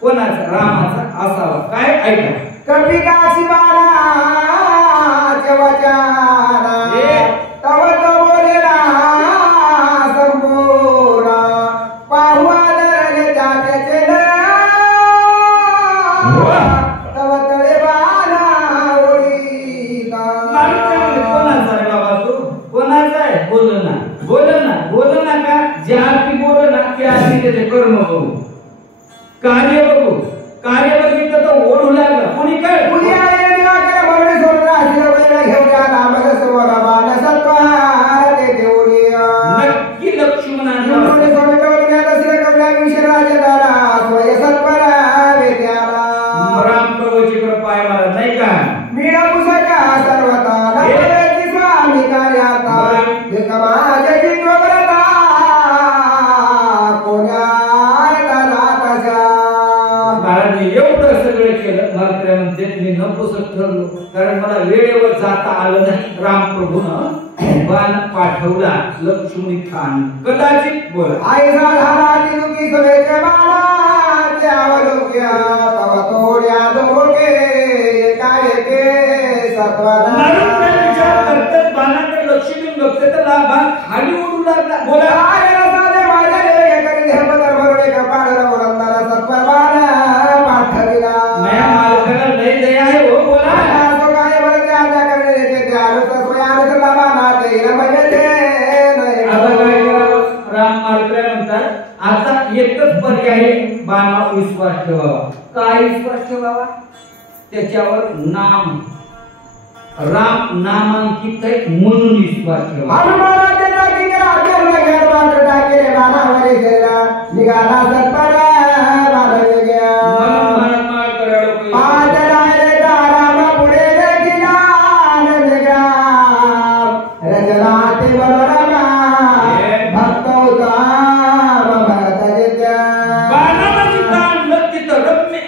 कोणाचा रामाचा असावा. काय ऐका कपिकाशी बाला वचना तव तो बोलेला संपूर्ण पाहुआ धरले त्याचे तव तळे बाला ओळीता. कोणाचा आहे बाबा तू कोणाचा आहे. बोल ना बोल ना बोल ना का ज्या की बोल ना त्या त्याचे कर्म बघू कार्य बघू. कार्य बघितलं तर ओढू लागलं. कोणी काय पुढे आले निवाकडे बरडे सोडला अशी वेळा घेऊन आला मग सवरा बाला सत्वार ते देऊरिया. नक्की लक्ष्मणाने पुढे सोडवलं ज्ञात श्री कमला विश्वराज दारा स्वय सत्वरा वेत्याला. राम प्रभूची कृपा आहे मला नाही का. मीरा पुसका सर्वता नवरेची स्वामी कार्याता एक माझ्या चित्रव्रता कोण्या महाराजांनी एवढं सगळं केलं. मात्र म्हणते मी नपुसक ठरलो कारण मला वेळेवर जाता आलं नाही. रामप्रभूनं बाण पाठवला लक्ष्मी खान कदाचित बोल आई झाला तिरुकी सवेचे बाला त्यावलोक्या तव तोड्या दोघे काय के सत्वाला. बाणाकडे लक्ष देऊन बघते तर बाण खाली उडू लागला. बोला आता एकच पर्याय बाणावर विश्वास ठेवावा. काय विश्वास ठेवावा. त्याच्यावर नाम राम नामांकित आहे म्हणून विश्वास ठेवावा. निघाला सत्परा पुढे देखील रचना ते बरोबर भक्त होता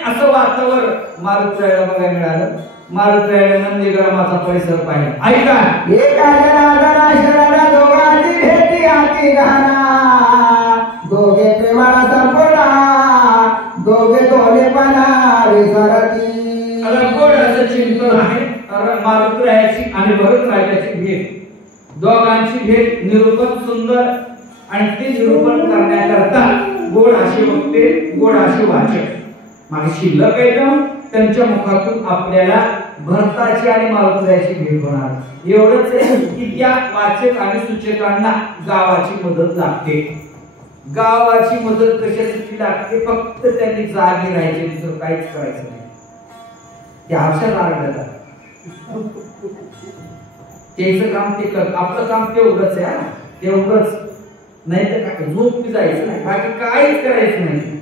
असं वातावरण मारुतीला बघायला मिळालं. मारुतीला नंदीग्रामाचा परिसर पाहिला. ऐका एका जनार्दना शरणा दोघांची भेटी हाती घाना दोघे प्रेमाला संपला दोघे दोन्हीपणा विसरती. गोड असं चिंतन आहे. मारुतीरायाची आणि भरतराजाची भेट दोघांची भेट निरूपण सुंदर आणि ते निरूपण करण्याकरता गोड असे वक्ते गोड असे वाचक मागे शिल्लक येतं. त्यांच्या मुखातून आपल्याला भरताची आणि मारुतीरायाची भेट होणार. एवढंच आहे की त्या वाचक आणि सूचकांना गावाची मदत लागते. गावाची मदत कशासाठी लागते. फक्त त्यांनी जागी राहायचे दुसरं काहीच करायचं नाही. ते आरशात आढळतात त्याचं काम ते करत. आपलं काम तेवढंच आहे. तेवढंच नाही तर काय झोप जायचं नाही. बाकी काहीच करायचं नाही.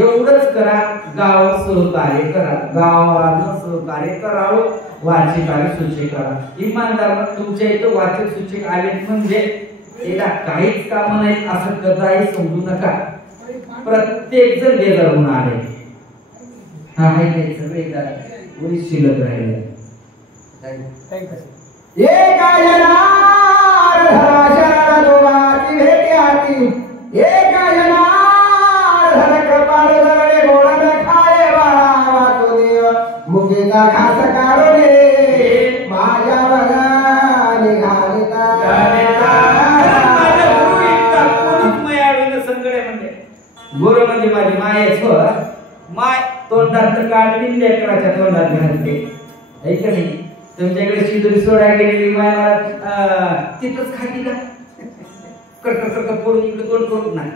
एवढंच करा. गाव सहकार्य करा. गावानं सहकार्य करावं. वाचिक आणि सूचक करा. इमानदार तुमच्या इथं वाचक सूचक आले म्हणजे याला काहीच काम नाही असं कदाही समजू नका. प्रत्येक जण बेजार होऊन आले. हा माहिती सगळे कोणी शिल्लक राहिले. एका जनार्दना शरणा दोघांची भेटी हाती एका जनार्दन कृपाळ धरणे गोळण खाये वाचू देव मुखेचा घास काढून माझ्यावर निघालिता. गुरु म्हणजे माझी मायच हो. माय तोंडात काढली लेकराच्या तोंडात घालते. ऐक नाही तुमच्याकडे शिदुरी सोडा गेलेली माय मला तिथंच खाती का कडकड पडून इकडे तोंड करून नाही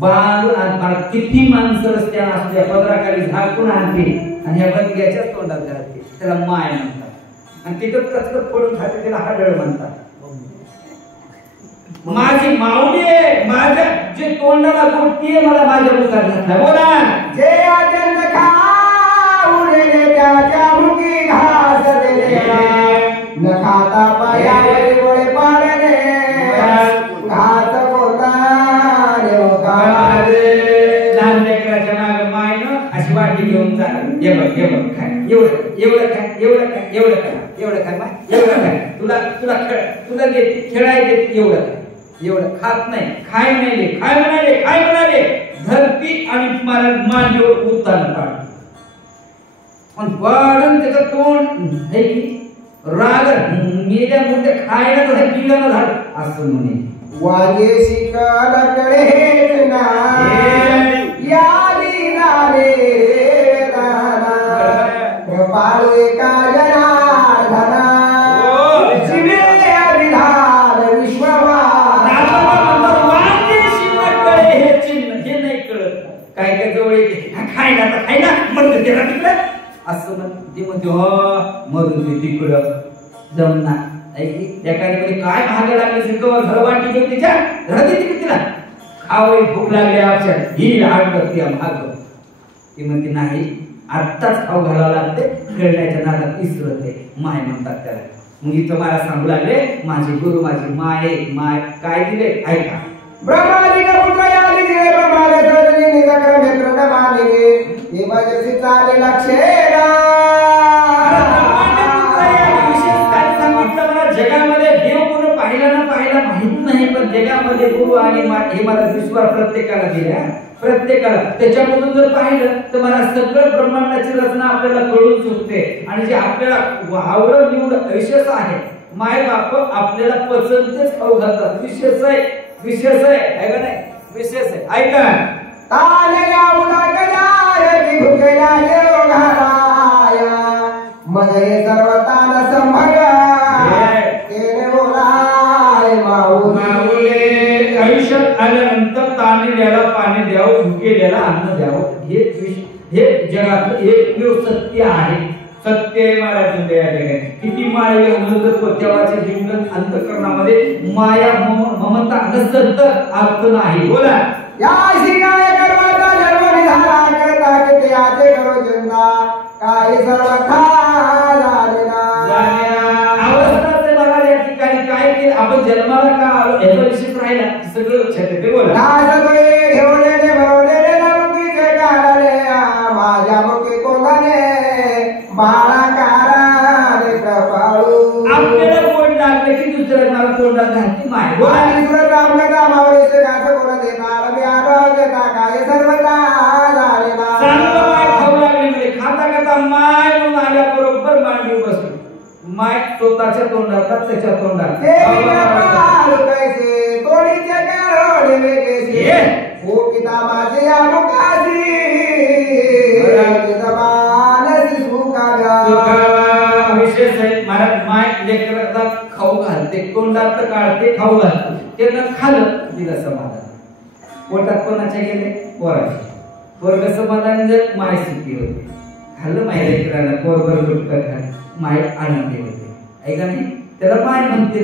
बांधून आणि किती माणसं रस्त्यावर असू द्या पदराखाली झाकून आणते आणि ह्या बंदग्याच्याच तोंडात घालते. त्याला माय म्हणतात. आणि तिथंच कचकट पडून खाते त्याला हाडळ म्हणतात. माझी माऊली आहे, माझ्या जे तोंडाला गोष्टी आहे मला माझ्या मुखात घातला. बोला जे अत्यंत खाऊलेले त्याच्या मुखी घास दिले न खाता पायावरी गोळे पाडणे घास कोतारे ओकारे. लहान लेकराच्या मागे मायनं अशी वाटी घेऊन जा. हे बघ खाय, एवढं खाय, एवढं खाय माय, एवढं खाय. तुला खेळाय देते एवढं खात नाही. खाय म्हणाले धरती आणि मला मांडीवर उतारलं पाडून त्याचं तोंड आहे की राग मेल्या मुद्दे खायला तसं किल्लं झाड असं म्हणे. वाजे शिकलकडे ना यादी नारे कृपाळे काजनार्दना शिवे अभिधान विश्ववान. वाजे शिकलकडे हे चिन्ह हे नाही कळत. काय जवळ येते खायला म्हणते त्याला तिकडं असं म्हणते मरून तिकडं जमणार. त्या कार्यक्रमाने काय भाग लागले शिकवा घर वाटी घेऊन तिच्या राहते तिला खावई भूक लागली आपल्या ही आठ बघते भाग. ती म्हणते नाही आत्ताच खाऊ घालावं लागते, खेळण्याच्या नादात विसरते माय म्हणतात त्याला. मग इथं मला सांगू लागले माझे गुरु माझी माय काय दिले ऐका. ब्रह्मादि का पुत्र याली जे ब्रह्मादि सर्वजनी निजकर मित्र न मानिगे हे भजसी चाले लक्षेरा. जगामध्ये देव कोण पाहिला माहित नाही, पण जगामध्ये गुरु आणि हे मला विश्वास प्रत्येकाला दिला. प्रत्येकाला त्याच्यामधून जर पाहिलं तर मला सगळं ब्रह्मांडाची रचना आपल्याला कळून सुटते. आणि जे आपल्याला आवडत निवड विशेष आहे माय बाप आपल्याला पसंतच खाऊ घालतात. विशेष आहे का नाही? विशेष आहे ऐका. ताने यावला कजार की भुकेला देव घराया मज हे सर्व तान संभया केने बोलाय माऊले. आयुष्यात आल्यानंतर ताने द्यायला पाणी द्यावं, भुकेल्याला अन्न द्यावं हे जगातलं एकमेव सत्य आहे. सत्य महाराज या ठिकाणी किती माया तेव्हाच्या जीवन अंतःकरणामध्ये माया ममता नसत अर्थ नाही. बोला या शिकाय करवाचा जन्म निधारा करता किती आचे करो चिंता काय सर्वथा जाणेना. अवस्थाचे बघा या ठिकाणी काय केलं आपण जन्माला का आलो याचा विषय राहिला सगळं लक्षात येते. बोला नासतोय घेवलेले भरवलेले नमुकीचे काढले माझ्या मुखी कोंगाने बाळाकाराने कृपाळू. आपल्याला कोण लागले की दुसऱ्या मला तोंडात घालते माय. आणि सुरत रामकथा मावळीचे घास कोण देणार मी आरोग्यता काय सर्वता झालेला. चांगलं माय खाऊ लागले म्हणजे खाता माय म्हणून आल्या बरोबर मांडी बसली. माय स्वतःच्या तोंडात त्याच्या तोंडात कैसे तोडीचे काढोडे वेगेसे ओ पिता माझे अनुकासी जबानसी सुखाव्या. विशेष आहे महाराज माय लेकराला खाऊ घालते तोंडात काढते खाऊ घालते. त्यानं खाल्लं तिला समाधान. पोटात कोणाच्या गेले पोराचे पोरग समाधान जर माय सुखी होते. खाल्लं माय लेकराला पोरभर गुटखा खाल्लं माय आनंदी होते. ऐका नाही त्याला माय म्हणते.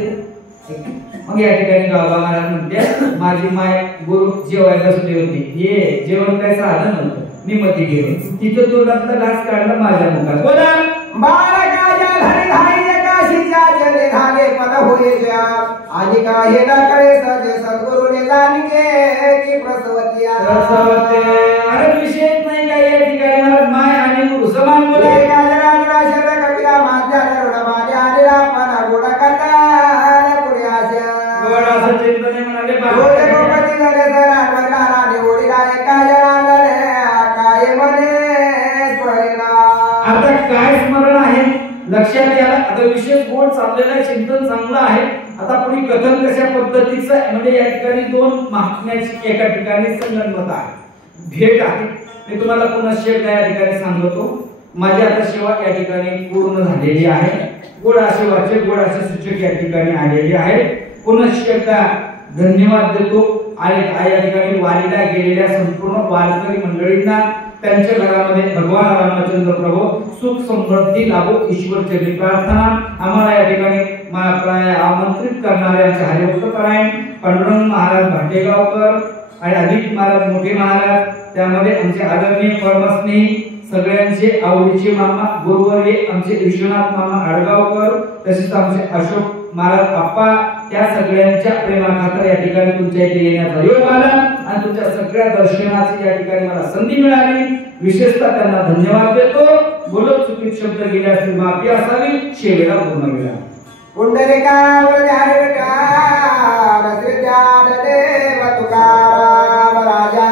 मग या ठिकाणी गावा महाराज म्हणते माझी माय गुरु जेवायला बसली होती. हे जेवण काय साधन नव्हतं. मी मती गेलो तिथं तोंडातला घास काढला माझ्या मुखात. बोला बाळकाच्या धरी धाई काशीच्या चले झाले पद होय ज्या आणि काही न कळे सजे सद्गुरुने जाणके की प्रसवती अरे विशेष नाही काय या ठिकाणी महाराज माय आणि गुरु समान बोले. कपिला माझ्या माने आलेला पण गोडा कथा पुढे आशा गोड असं चिंतने म्हणाले गोडे गोपती झाले तर आठवणाराने ओढीला एका जनाला काय म्हणे स्मरणा. आता काय स्मरण आहे लक्षात याला. आता विशेष गोड चाललेलं आहे, चिंतन चांगलं आहे. आता पुढे कथन कशा पद्धतीचं म्हणजे या ठिकाणी दोन महात्म्याची एका ठिकाणी संगनमत आहे, भेट आहे. मी तुम्हाला पुन्हा शेवट या ठिकाणी सांगतो. माझी आता सेवा या ठिकाणी पूर्ण झालेली आहे. गोडा सेवाचे गोडाचे सूचक या ठिकाणी आलेले आहेत. पुनश्च एकदा धन्यवाद देतो आणि या ठिकाणी वारीला गेलेल्या संपूर्ण वारकरी मंडळींना त्यांच्या घरामध्ये भगवान रामचंद्र प्रभू सुख समृद्धी लाभो ईश्वर चरणी प्रार्थना. आम्हाला या ठिकाणी महाराज आमंत्रित करणारे आमचे हरिभक्त परायण पांडुरंग महाराज भाटेगावकर आणि अधिक महाराज मोठे महाराज, त्यामध्ये आमचे आदरणीय परमस्नेही सगळ्यांचे आवडीचे मामा गुरुवर्य आमचे विश्वनाथ मामा आडगावकर, तसेच आमचे अशोक महाराज आप्पा, त्या सगळ्यांच्या प्रेमाखातर या ठिकाणी तुमच्या इथे येण्याचा योग आला आणि तुमच्या सगळ्या दर्शनाची या ठिकाणी मला संधी मिळाली. विशेषतः त्यांना धन्यवाद देतो. बोलत चुकीत शब्द गेले असतील माफी असावी. शेवेला पूर्ण वेळा पुंडलिकावर ध्यान विठा श्री ज्ञानदेव तुकाराम राजा